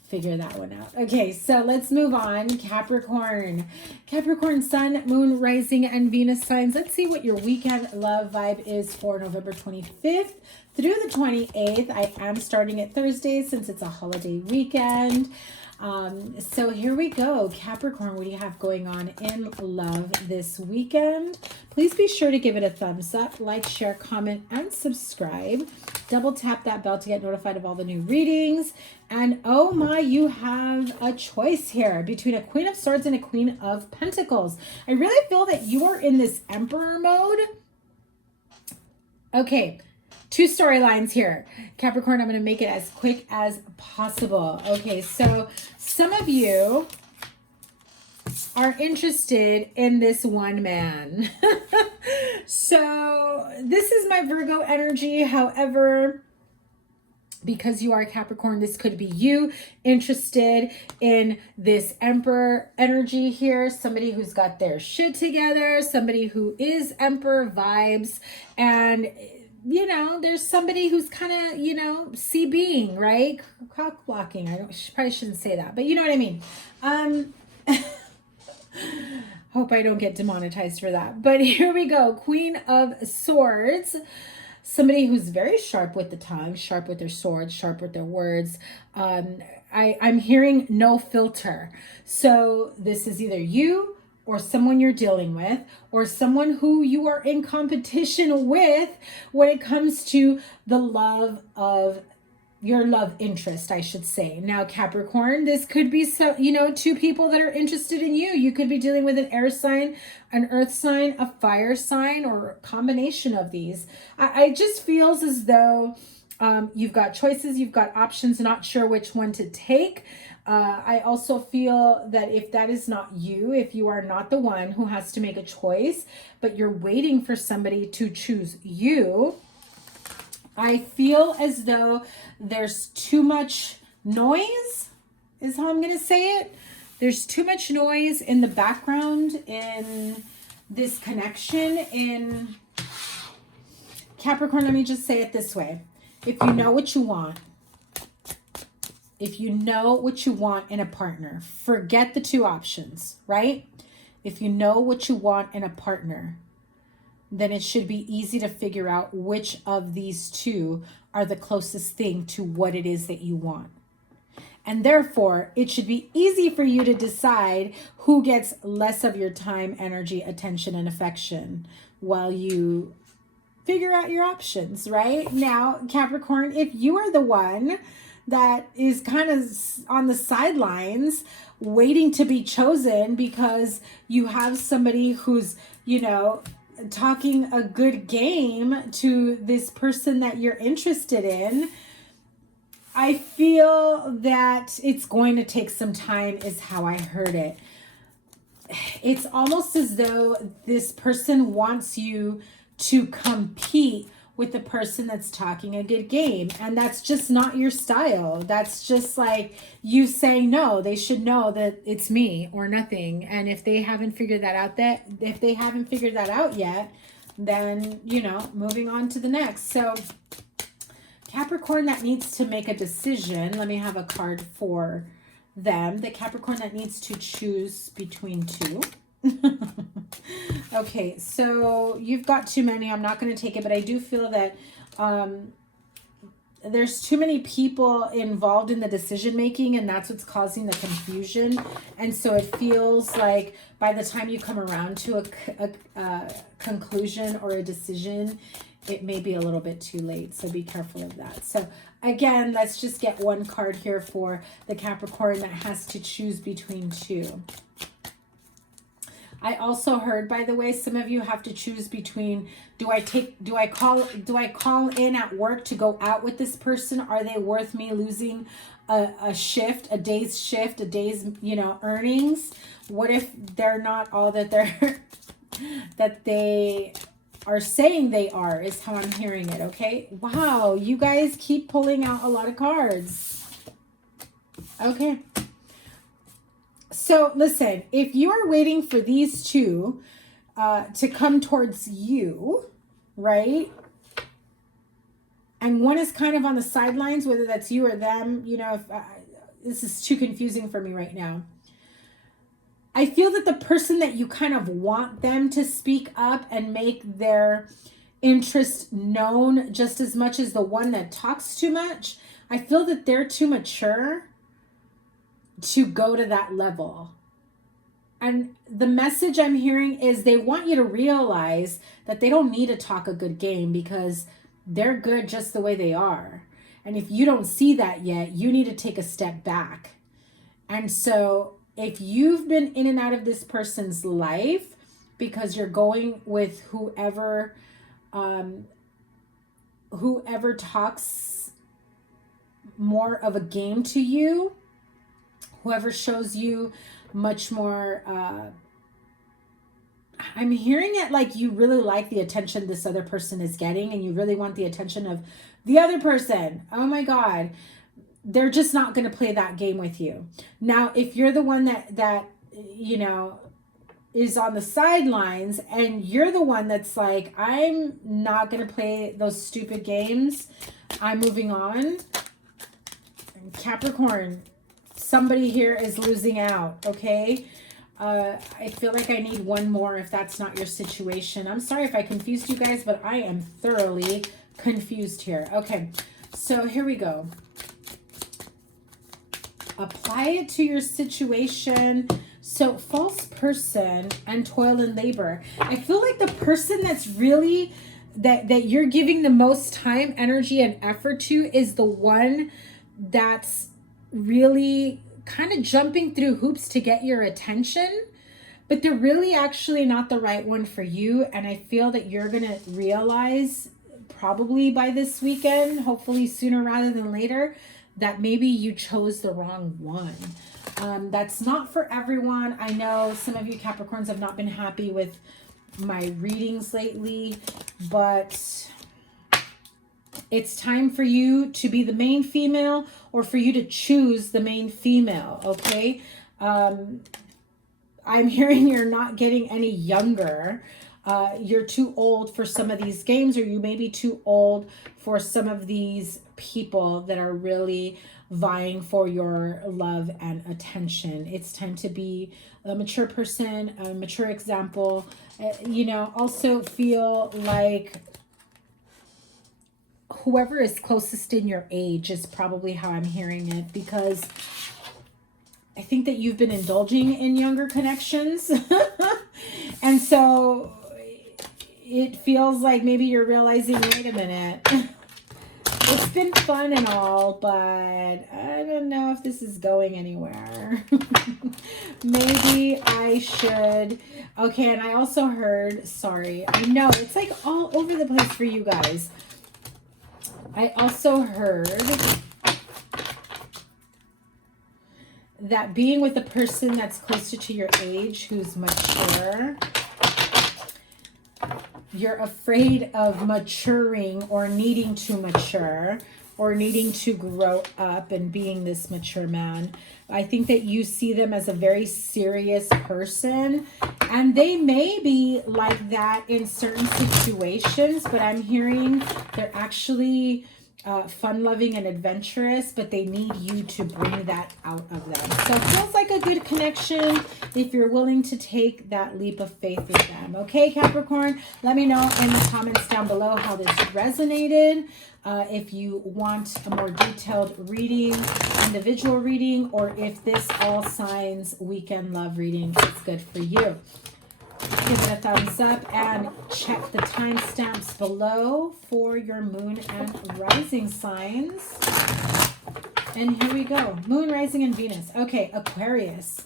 figure that one out. Okay, so let's move on. Capricorn. Capricorn sun, moon, rising, and Venus signs. Let's see what your weekend love vibe is for November 25th through the 28th. I am starting at Thursday since it's a holiday weekend. So here we go. Capricorn, what do you have going on in love this weekend? Please be sure to give it a thumbs up, like, share, comment, and subscribe. Double tap that bell to get notified of all the new readings. And oh my, you have a choice here between a Queen of Swords and a Queen of Pentacles. I really feel that you are in this Emperor mode. Okay, two storylines here. Capricorn, I'm going to make it as quick as possible. Okay, so some of you are interested in this one man. So this is my Virgo energy. However, because you are a Capricorn, this could be you interested in this Emperor energy here. Somebody who's got their shit together, somebody who is Emperor vibes, and you know, there's somebody who's kind of, you know, CBing, right? Cock blocking. Probably shouldn't say that, but you know what I mean. Hope I don't get demonetized for that. But here we go. Queen of Swords. Somebody who's very sharp with the tongue, sharp with their swords, sharp with their words. I'm hearing no filter. So this is either you or someone you're dealing with, or someone who you are in competition with when it comes to the love of your love interest, I should say. Now, Capricorn, this could be, so, you know, two people that are interested in you. You could be dealing with an air sign, an earth sign, a fire sign, or a combination of these. I just feels as though you've got choices, you've got options, not sure which one to take. I also feel that if that is not you, if you are not the one who has to make a choice, but you're waiting for somebody to choose you, I feel as though there's too much noise, is how I'm going to say it. There's too much noise in the background in this connection. In Capricorn, let me just say it this way. If you know what you want, if you know what you want in a partner, forget the two options, right? If you know what you want in a partner, then it should be easy to figure out which of these two are the closest thing to what it is that you want. And therefore, it should be easy for you to decide who gets less of your time, energy, attention, and affection while you figure out your options, right? Now, Capricorn, if you are the one that is kind of on the sidelines waiting to be chosen because you have somebody who's, you know, talking a good game to this person that you're interested in, I feel that it's going to take some time, is how I heard it. It's almost as though this person wants you to compete with the person that's talking a good game. And that's just not your style. That's just like you saying, no, they should know that it's me or nothing. And if they haven't figured that out yet, then, you know, moving on to the next. So Capricorn that needs to make a decision. Let me have a card for them. The Capricorn that needs to choose between two. Okay, so you've got too many. I'm not going to take it, but I do feel that there's too many people involved in the decision making, and that's what's causing the confusion. And so it feels like by the time you come around to a conclusion or a decision, it may be a little bit too late. So be careful of that. So again, let's just get one card here for the Capricorn that has to choose between two. I also heard, by the way, some of you have to choose between, do I call in at work to go out with this person? Are they worth me losing a shift, a day's shift, a day's, you know, earnings? What if they're not all that they are saying they are, is how I'm hearing it, okay? Wow, you guys keep pulling out a lot of cards. Okay. So listen, if you are waiting for these two to come towards you, right? And one is kind of on the sidelines, whether that's you or them, you know, if this is too confusing for me right now. I feel that the person that you kind of want them to speak up and make their interest known just as much as the one that talks too much, I feel that they're too mature to go to that level. And the message I'm hearing is they want you to realize that they don't need to talk a good game because they're good just the way they are. And if you don't see that yet, you need to take a step back. And so if you've been in and out of this person's life because you're going with whoever talks more of a game to you, whoever shows you much more, I'm hearing it like you really like the attention this other person is getting and you really want the attention of the other person. Oh my God. They're just not going to play that game with you. Now, if you're the one that you know, is on the sidelines and you're the one that's like, I'm not going to play those stupid games, I'm moving on. Capricorn, somebody here is losing out, okay? I feel like I need one more if that's not your situation. I'm sorry if I confused you guys, but I am thoroughly confused here. Okay, so here we go. Apply it to your situation. So false person and toil and labor. I feel like the person that's really, that you're giving the most time, energy, and effort to is the one that's really kind of jumping through hoops to get your attention, but they're really actually not the right one for you. And I feel that you're going to realize probably by this weekend, hopefully sooner rather than later, that maybe you chose the wrong one. That's not for everyone. I know some of you Capricorns have not been happy with my readings lately, but it's time for you to be the main female or for you to choose the main female, okay? I'm hearing you're not getting any younger. You're too old for some of these games, or you may be too old for some of these people that are really vying for your love and attention. It's time to be a mature person, a mature example. You know, also feel like whoever is closest in your age is probably how I'm hearing it, because I think that you've been indulging in younger connections. And so it feels like maybe you're realizing, wait a minute, it's been fun and all, but I don't know if this is going anywhere. Maybe I should. Okay, and I also heard, sorry, I know it's like all over the place for you guys. I also heard that being with a person that's closer to your age, who's mature, you're afraid of maturing or needing to mature or needing to grow up and being this mature man. I think that you see them as a very serious person, and they may be like that in certain situations, but I'm hearing they're actually fun-loving and adventurous, but they need you to bring that out of them. So it feels like a good connection if you're willing to take that leap of faith with them. Okay, Capricorn, let me know in the comments down below how this resonated. If you want a more detailed reading, individual reading, or if this all signs weekend love reading is good for you. Give it a thumbs up and check the timestamps below for your moon and rising signs. And here we go. Moon, rising, and Venus. Okay, Aquarius.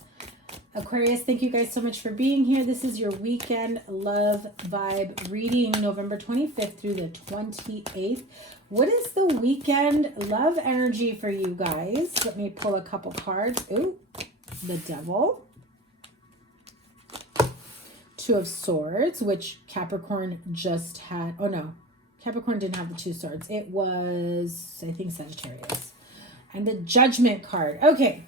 Aquarius, thank you guys so much for being here. This is your weekend love vibe reading, November 25th through the 28th. What is the weekend love energy for you guys? Let me pull a couple cards. Ooh, the Devil. Two of Swords, which Capricorn just had. Oh no, Capricorn didn't have the Two Swords. It was, I think, Sagittarius. And the Judgment card. Okay,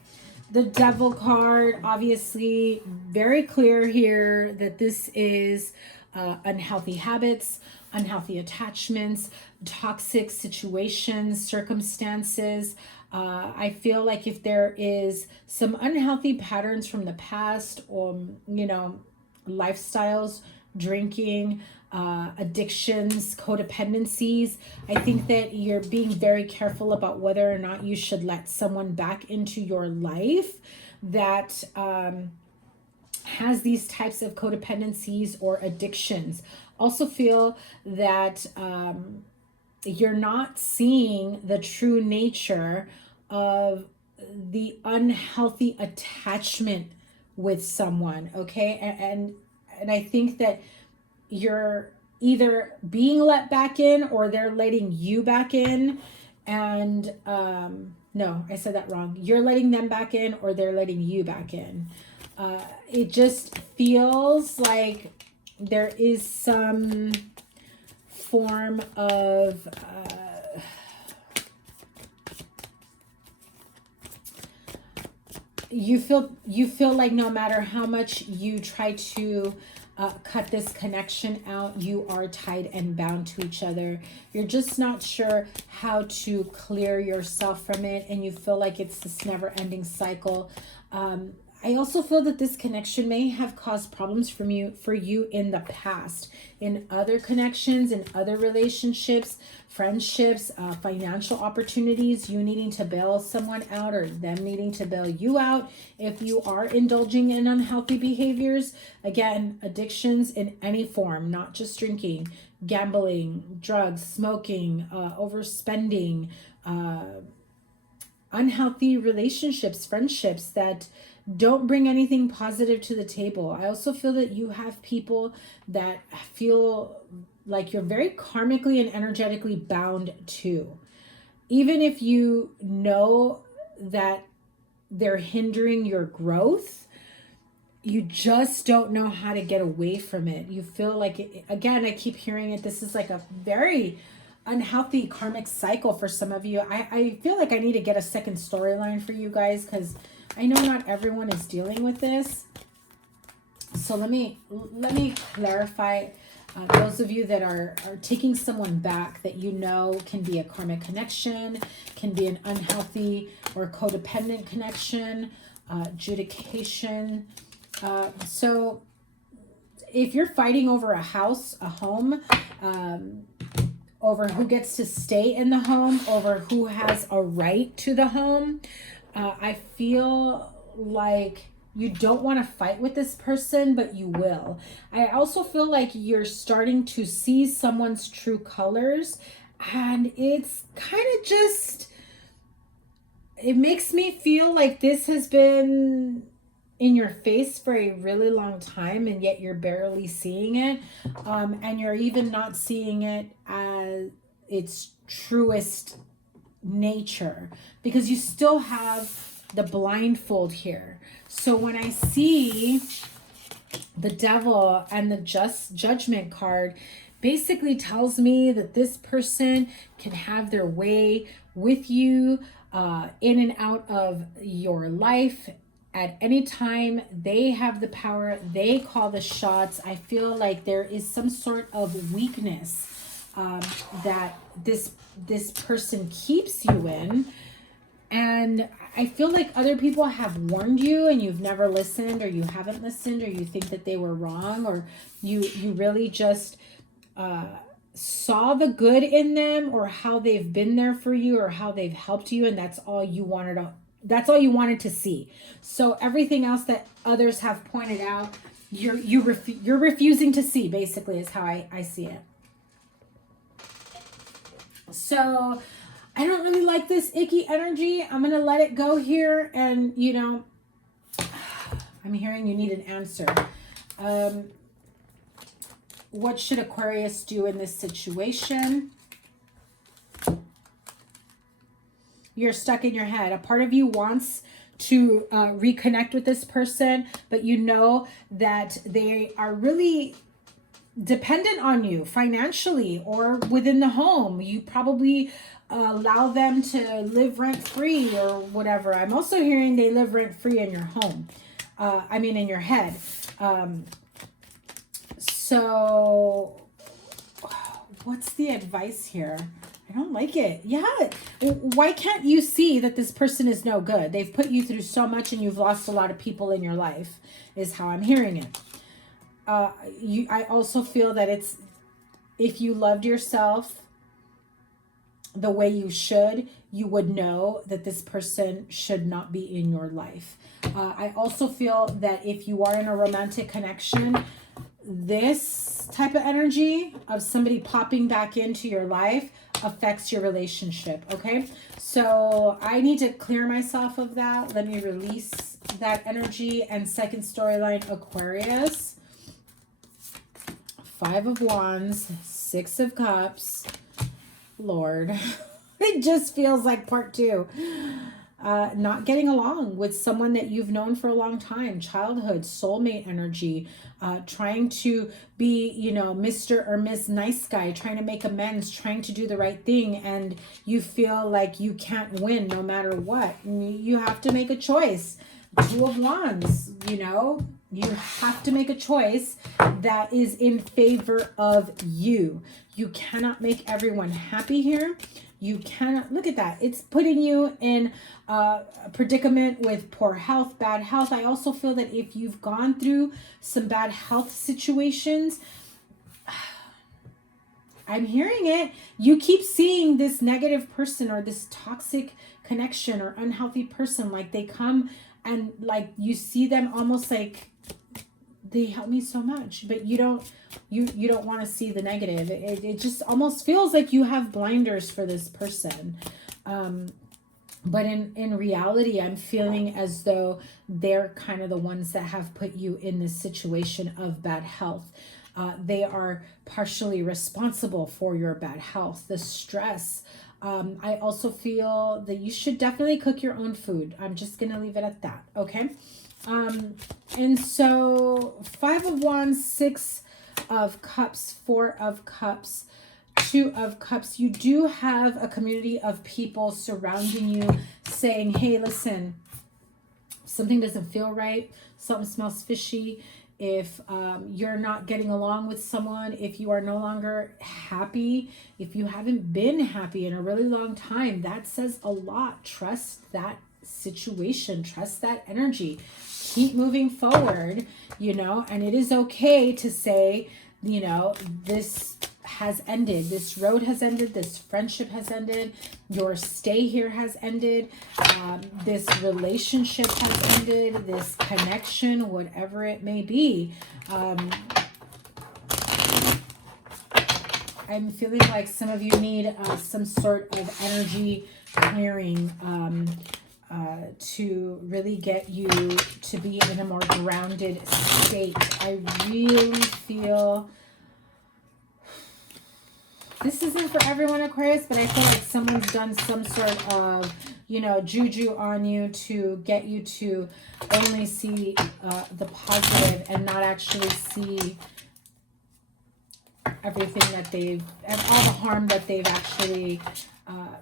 the Devil card, obviously very clear here that this is unhealthy habits, unhealthy attachments, toxic situations, circumstances. I feel like if there is some unhealthy patterns from the past, or, you know, lifestyles drinking, addictions, codependencies. I think that you're being very careful about whether or not you should let someone back into your life that has these types of codependencies or addictions. Also feel that you're not seeing the true nature of the unhealthy attachment with someone, okay? And I think that you're either being let back in or they're letting you back in. And no, I said that wrong. You're letting them back in or they're letting you back in. It just feels like there is some form of you feel like no matter how much you try to cut this connection out, you are tied and bound to each other. You're just not sure how to clear yourself from it, and you feel like it's this never-ending cycle. I also feel that this connection may have caused problems for you in the past, in other connections, in other relationships, friendships, financial opportunities, you needing to bail someone out or them needing to bail you out. If you are indulging in unhealthy behaviors, again, addictions in any form, not just drinking, gambling, drugs, smoking, overspending, unhealthy relationships, friendships that don't bring anything positive to the table. I also feel that you have people that feel like you're very karmically and energetically bound to. Even if you know that they're hindering your growth, you just don't know how to get away from it. You feel like, again, I keep hearing it, this is like a very unhealthy karmic cycle for some of you. I feel like I need to get a second storyline for you guys because I know not everyone is dealing with this. So let me clarify. Those of you that are taking someone back that you know can be a karmic connection, can be an unhealthy or codependent connection, adjudication. So if you're fighting over a house, a home, over who gets to stay in the home, over who has a right to the home, I feel like you don't want to fight with this person, but you will. I also feel like you're starting to see someone's true colors, and it's kind of just, it makes me feel like this has been in your face for a really long time, and yet you're barely seeing it. And you're even not seeing it as its truest nature because you still have the blindfold here. So when I see the devil and the just judgment card, basically tells me that this person can have their way with you in and out of your life at any time. They have the power, they call the shots. I feel like there is some sort of weakness that this person keeps you in, and I feel like other people have warned you and you've never listened, or you haven't listened, or you think that they were wrong, or you really just saw the good in them, or how they've been there for you, or how they've helped you, and that's all you wanted to see. So everything else that others have pointed out, you're refusing to see, basically, is how I see it. So I don't really like this icky energy. I'm going to let it go here. And, you know, I'm hearing you need an answer. What should Aquarius do in this situation? You're stuck in your head. A part of you wants to reconnect with this person, but you know that they are really dependent on you financially or within the home. You probably allow them to live rent-free or whatever. I'm also hearing they live rent-free in your home. In your head. So what's the advice here? I don't like it. Yeah. Why can't you see that this person is no good? They've put you through so much and you've lost a lot of people in your life, is how I'm hearing it. I also feel that it's, if you loved yourself the way you should, you would know that this person should not be in your life. I also feel that if you are in a romantic connection, this type of energy of somebody popping back into your life affects your relationship. Okay, so I need to clear myself of that. Let me release that energy. And second storyline, Aquarius, 5 of Wands, 6 of Cups. Lord, it just feels like part 2. Not getting along with someone that you've known for a long time, childhood, soulmate energy, trying to be, you know, Mr. or Miss Nice Guy, trying to make amends, trying to do the right thing, and you feel like you can't win no matter what. You have to make a choice. 2 of Wands, you know, you have to make a choice that is in favor of you. You cannot make everyone happy here. You cannot, look at that. It's putting you in a predicament with poor health, bad health. I also feel that if you've gone through some bad health situations, I'm hearing it. You keep seeing this negative person or this toxic connection or unhealthy person. Like they come and like you see them almost like, they help me so much, but you don't want to see the negative. It just almost feels like you have blinders for this person. But in reality, I'm feeling as though they're kind of the ones that have put you in this situation of bad health. They are partially responsible for your bad health, the stress. I also feel that you should definitely cook your own food. I'm just going to leave it at that. Okay. And so 5 of Wands, 6 of Cups, 4 of Cups, 2 of Cups. You do have a community of people surrounding you saying, hey, listen, something doesn't feel right. Something smells fishy. If you're not getting along with someone, if you are no longer happy, if you haven't been happy in a really long time, that says a lot. Trust that situation. Trust that energy. Keep moving forward, you know, and it is okay to say, you know, this has ended. This road has ended. This friendship has ended. Your stay here has ended. This relationship has ended. This connection, whatever it may be. I'm feeling like some of you need some sort of energy clearing to really get you to be in a more grounded state. I really feel this isn't for everyone, Aquarius, but I feel like someone's done some sort of, you know, juju on you to get you to only see the positive and not actually see everything that they've, and all the harm that they've actually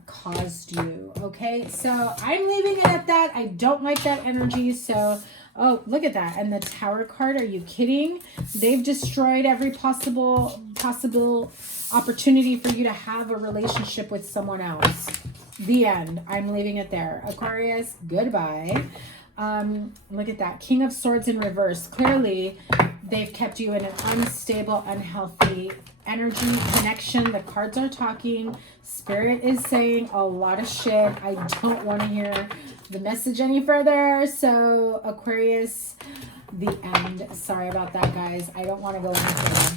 caused you. Okay, so I'm leaving it at that. I don't like that energy. So, oh, look at that. And the Tower card, are you kidding? They've destroyed every possible opportunity for you to have a relationship with someone else. The end. I'm leaving it there. Aquarius, goodbye. Look at that. King of Swords in reverse. Clearly, they've kept you in an unstable, unhealthy energy connection. The cards are talking. Spirit is saying a lot of shit. I don't want to hear the message any further. So, Aquarius, the end. Sorry about that, guys. I don't want to go any further.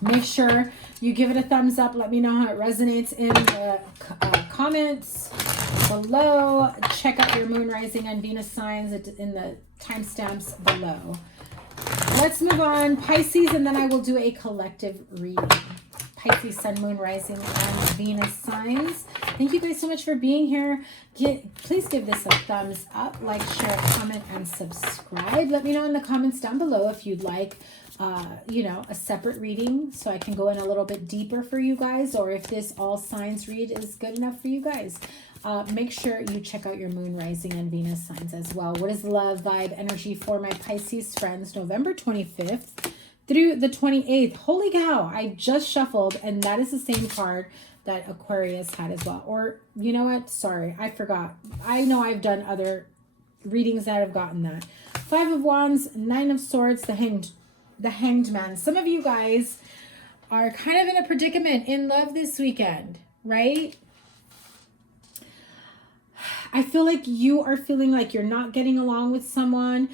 Make sure you give it a thumbs up. Let me know how it resonates in the comments below. Check out your moon, rising, and Venus signs in the timestamps below. Let's move on. Pisces, and then I will do a collective reading. Pisces, sun, moon, rising, and Venus signs. Thank you guys so much for being here. Please give this a thumbs up, like, share, comment, and subscribe. Let me know in the comments down below if you'd like you know, a separate reading so I can go in a little bit deeper for you guys, or if this all signs read is good enough for you guys. Make sure you check out your moon, rising, and Venus signs as well. What is love vibe energy for my Pisces friends, November 25th through the 28th? Holy cow, I just shuffled, and that is the same card that Aquarius had as well. Or, you know what? Sorry, I forgot. I know I've done other readings that have gotten that. 5 of Wands, 9 of Swords, the Hanged the Hanged Man. Some of you guys are kind of in a predicament in love this weekend, right? I feel like you are feeling like you're not getting along with someone.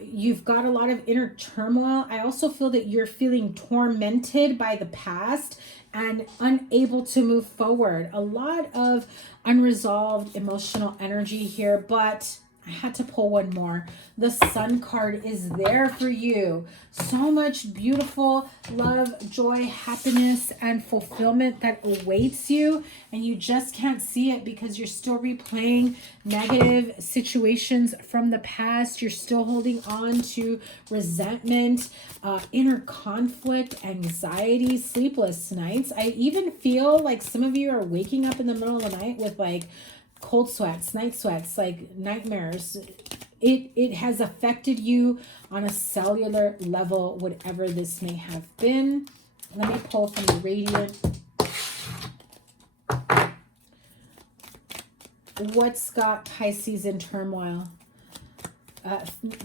You've got a lot of inner turmoil. I also feel that you're feeling tormented by the past and unable to move forward. A lot of unresolved emotional energy here, but I had to pull one more. The Sun card is there for you. So much beautiful love, joy, happiness, and fulfillment that awaits you. And you just can't see it because you're still replaying negative situations from the past. You're still holding on to resentment, inner conflict, anxiety, sleepless nights. I even feel like some of you are waking up in the middle of the night with like cold sweats, night sweats, like nightmares. It has affected you on a cellular level, whatever this may have been. Let me pull from the Radiant. What's got Pisces in turmoil?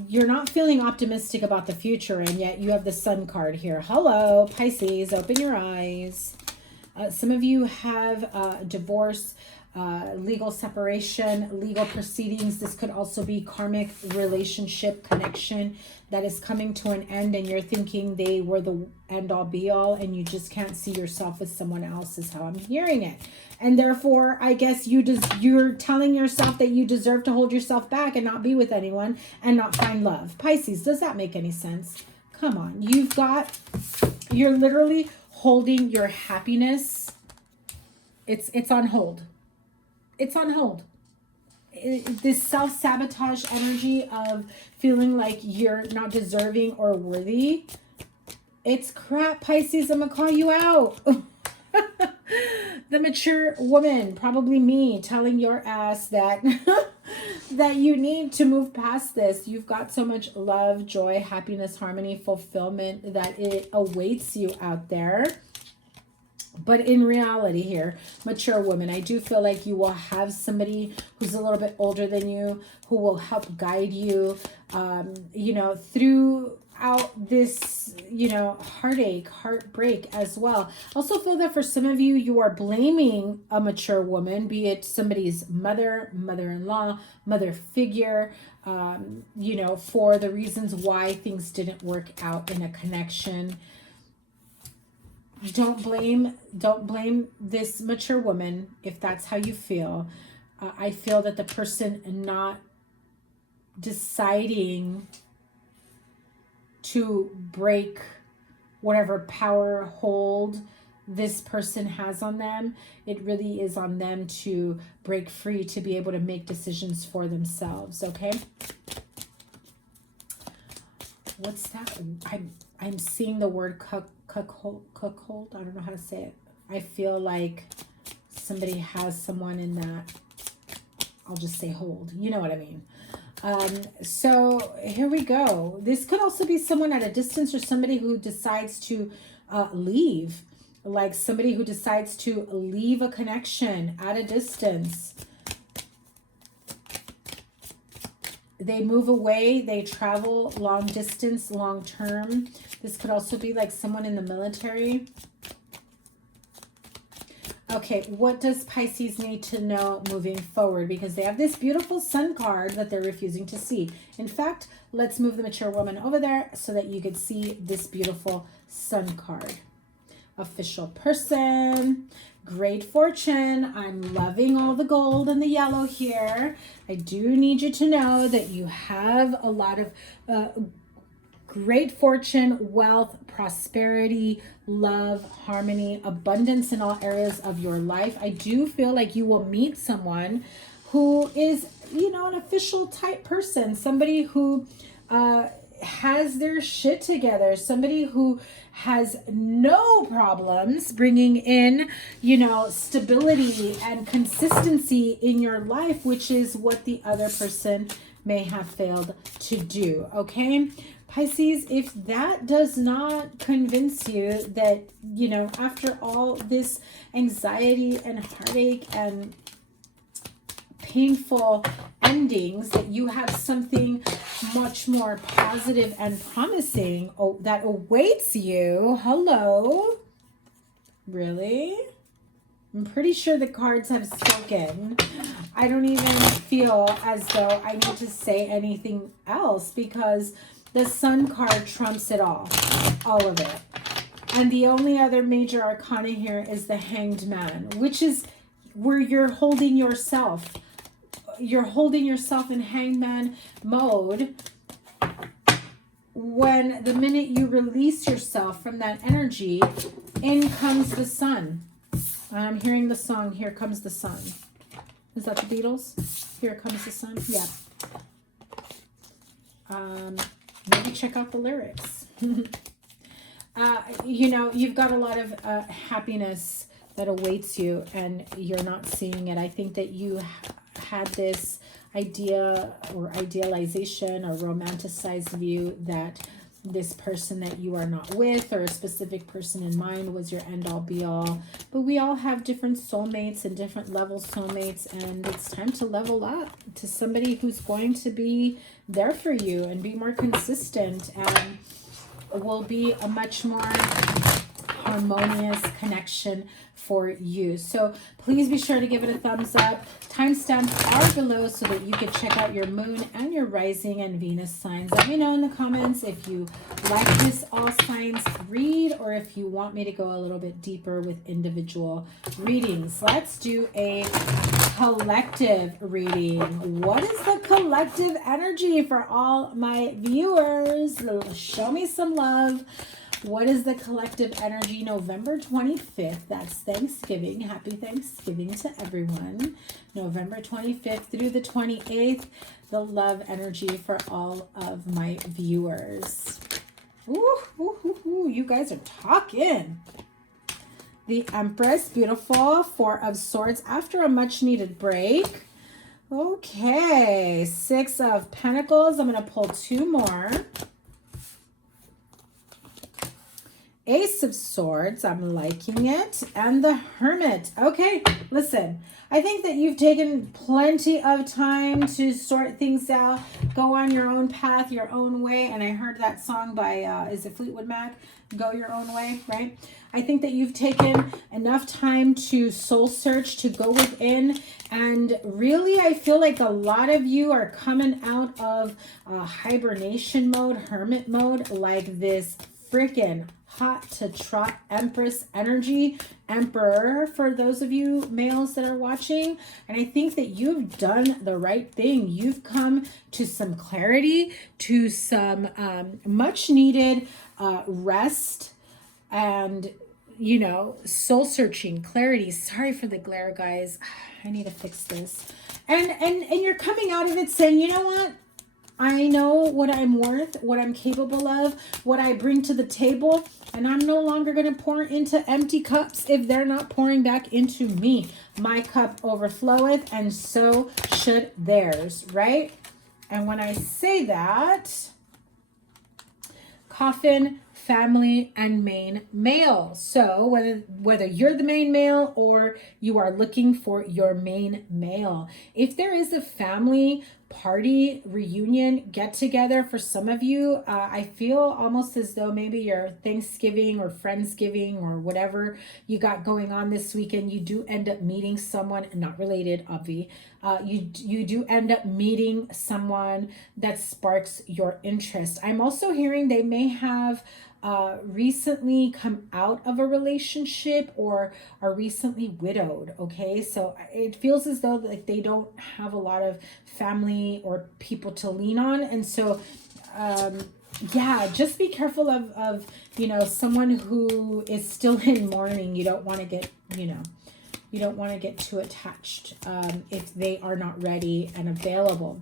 You're not feeling optimistic about the future, and yet you have the Sun card here. Hello, Pisces, open your eyes. Some of you have divorce, legal separation, legal proceedings. This could also be karmic relationship connection that is coming to an end, and you're thinking they were the end all be all, and you just can't see yourself with someone else, is how I'm hearing it. And therefore, I guess you're telling yourself that you deserve to hold yourself back and not be with anyone and not find love. Pisces, does that make any sense? Come on. You're literally holding your happiness. It's on hold. It's on hold. This self-sabotage energy of feeling like you're not deserving or worthy. It's crap, Pisces. I'm going to call you out. The mature woman, probably me, telling your ass that that you need to move past this. You've got so much love, joy, happiness, harmony, fulfillment that it awaits you out there. But in reality here, mature woman, I do feel like you will have somebody who's a little bit older than you, who will help guide you, throughout this, heartache, heartbreak as well. Also feel that for some of you, you are blaming a mature woman, be it somebody's mother, mother-in-law, mother figure, for the reasons why things didn't work out in a connection. Don't blame this mature woman if that's how you feel. I feel that the person not deciding to break whatever power hold this person has on them, it really is on them to break free, to be able to make decisions for themselves. Okay. What's that? I'm seeing the word cuckold. I don't know how to say it. I feel like somebody has someone in that, I'll just say hold. You know what I mean? So here we go. This could also be someone at a distance, or somebody who decides to leave. Like somebody who decides to leave a connection at a distance. They move away, they travel long distance, long term. This could also be like someone in the military. Okay, what does Pisces need to know moving forward? Because they have this beautiful Sun card that they're refusing to see. In fact, let's move the mature woman over there so that you could see this beautiful Sun card. Official person. Great fortune. I'm loving all the gold and the yellow here. I do need you to know that you have a lot of great fortune, wealth, prosperity, love, harmony, abundance in all areas of your life. I do feel like you will meet someone who is, an official type person, somebody who has their shit together, somebody who has no problems bringing in, stability and consistency in your life, which is what the other person may have failed to do. Okay, Pisces, if that does not convince you that, after all this anxiety and heartache and painful endings, that you have something much more positive and promising that awaits you. Hello. Really? I'm pretty sure the cards have spoken. I don't even feel as though I need to say anything else, because the Sun card trumps it all of it. And the only other major arcana here is the Hanged Man, which is where you're holding yourself. You're holding yourself in hangman mode. When the minute you release yourself from that energy, in comes the sun. I'm hearing the song, Here Comes the Sun. Is that the Beatles? Here Comes the Sun? Yeah. Maybe check out the lyrics. You know, you've got a lot of happiness that awaits you, and you're not seeing it. I think that you had this idea or idealization or romanticized view that this person that you are not with, or a specific person in mind, was your end-all be-all. But we all have different soulmates and different level soulmates, and it's time to level up to somebody who's going to be there for you and be more consistent, and will be a much more harmonious connection for you. So please be sure to give it a thumbs up. Timestamps are below so that you can check out your moon and your rising and Venus signs. Let me know in the comments if you like this all signs read, or if you want me to go a little bit deeper with individual readings. Let's do a collective reading. What is the collective energy for all my viewers? Show me some love. What is the collective energy November 25th? That's Thanksgiving. Happy Thanksgiving to everyone. November 25th through the 28th. The love energy for all of my viewers. Ooh, ooh, ooh, ooh, you guys are talking. The Empress, beautiful. Four of Swords after a much needed break. Okay, Six of Pentacles. I'm going to pull two more. Ace of Swords, I'm liking it. And the Hermit. Okay, listen, I think that you've taken plenty of time to sort things out, go on your own path, your own way. And I heard that song by, is it Fleetwood Mac? Go Your Own Way, right? I think that you've taken enough time to soul search, to go within. And really, I feel like a lot of you are coming out of hibernation mode, hermit mode, like this freaking hot to trot Empress energy, Emperor for those of you males that are watching. And I think that you've done the right thing. You've come to some clarity, to some much needed rest, and, you know, soul searching, clarity. Sorry for the glare, guys. I need to fix this. And you're coming out of it saying, you know what? I know what I'm worth, what I'm capable of, what I bring to the table, and I'm no longer going to pour into empty cups if they're not pouring back into me. My cup overfloweth, and so should theirs, right? And when I say that, Coffin, family, and main male. So whether you're the main male or you are looking for your main male, if there is a family party, reunion, get together for some of you, I feel almost as though maybe your Thanksgiving or Friendsgiving or whatever you got going on this weekend, you do end up meeting someone, not related, obvi. You do end up meeting someone that sparks your interest. I'm also hearing they may have recently come out of a relationship or are recently widowed. Okay, so it feels as though like they don't have a lot of family or people to lean on, and so yeah, just be careful of you know, someone who is still in mourning. You don't want to get, you know, you don't want to get too attached if they are not ready and available.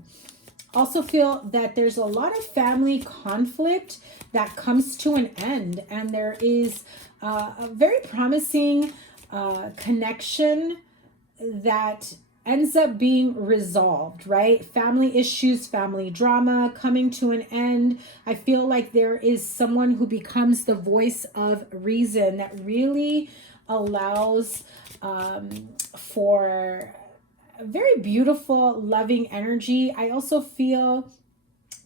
Also feel that there's a lot of family conflict that comes to an end, and there is a very promising connection that ends up being resolved, right? Family issues, family drama coming to an end. I feel like there is someone who becomes the voice of reason that really allows for very beautiful, loving energy. I also feel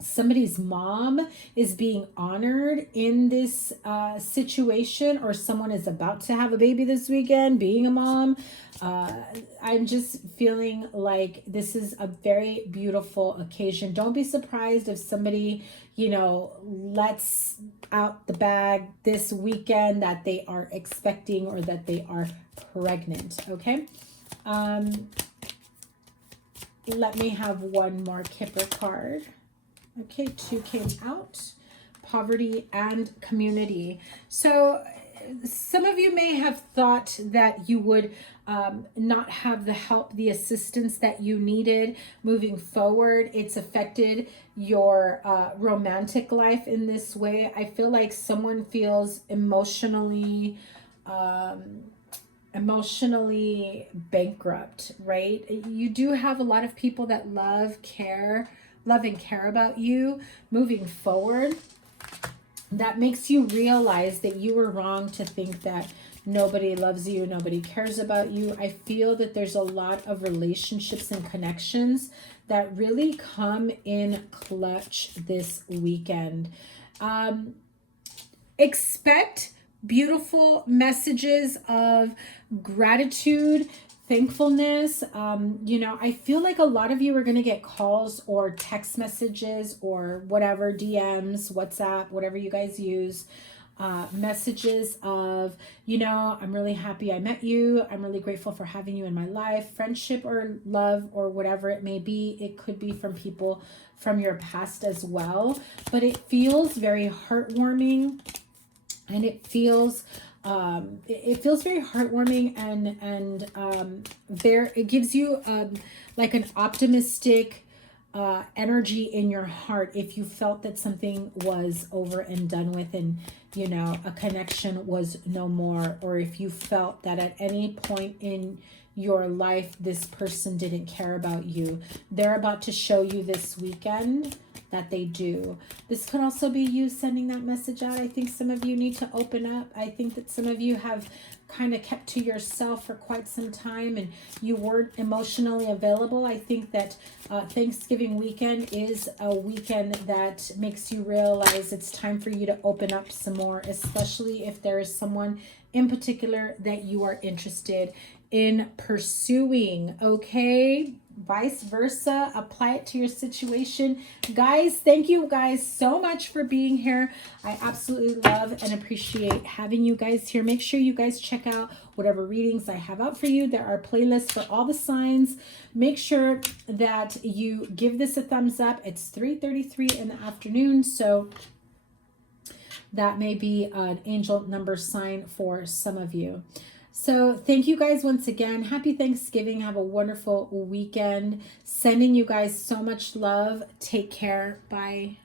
somebody's mom is being honored in this situation, or someone is about to have a baby this weekend, being a mom. I'm just feeling like this is a very beautiful occasion. Don't be surprised if somebody, lets out the bag this weekend that they are expecting or that they are pregnant. Okay. Let me have one more Kipper card. Okay, 2 came out. Poverty and community. So some of you may have thought that you would not have the help, the assistance that you needed moving forward. It's affected your romantic life in this way. I feel like someone feels emotionally bankrupt, right? You do have a lot of people that love and care about you moving forward. That makes you realize that you were wrong to think that nobody loves you, nobody cares about you. I feel that there's a lot of relationships and connections that really come in clutch this weekend. Expect beautiful messages of gratitude, thankfulness. I feel like a lot of you are going to get calls or text messages or whatever, DMs, WhatsApp, whatever you guys use, messages of, I'm really happy I met you. I'm really grateful for having you in my life. Friendship or love or whatever it may be. It could be from people from your past as well, but it feels very heartwarming, and it feels very heartwarming, and it gives you like an optimistic energy in your heart if you felt that something was over and done with, and a connection was no more, or if you felt that at any point in your life this person didn't care about you. They're about to show you this weekend that they do. This could also be you sending that message out. I think some of you need to open up. I think that some of you have kind of kept to yourself for quite some time and you weren't emotionally available. I think that Thanksgiving weekend is a weekend that makes you realize it's time for you to open up some more, especially if there is someone in particular that you are interested in pursuing. Okay, vice versa, apply it to your situation. Guys, thank you guys so much for being here. I absolutely love and appreciate having you guys here. Make sure you guys check out whatever readings I have out for you. There are playlists for all the signs. Make sure that you give this a thumbs up. It's 3:33 in the afternoon, so that may be an angel number sign for some of you. So thank you guys once again. Happy Thanksgiving. Have a wonderful weekend. Sending you guys so much love. Take care. Bye.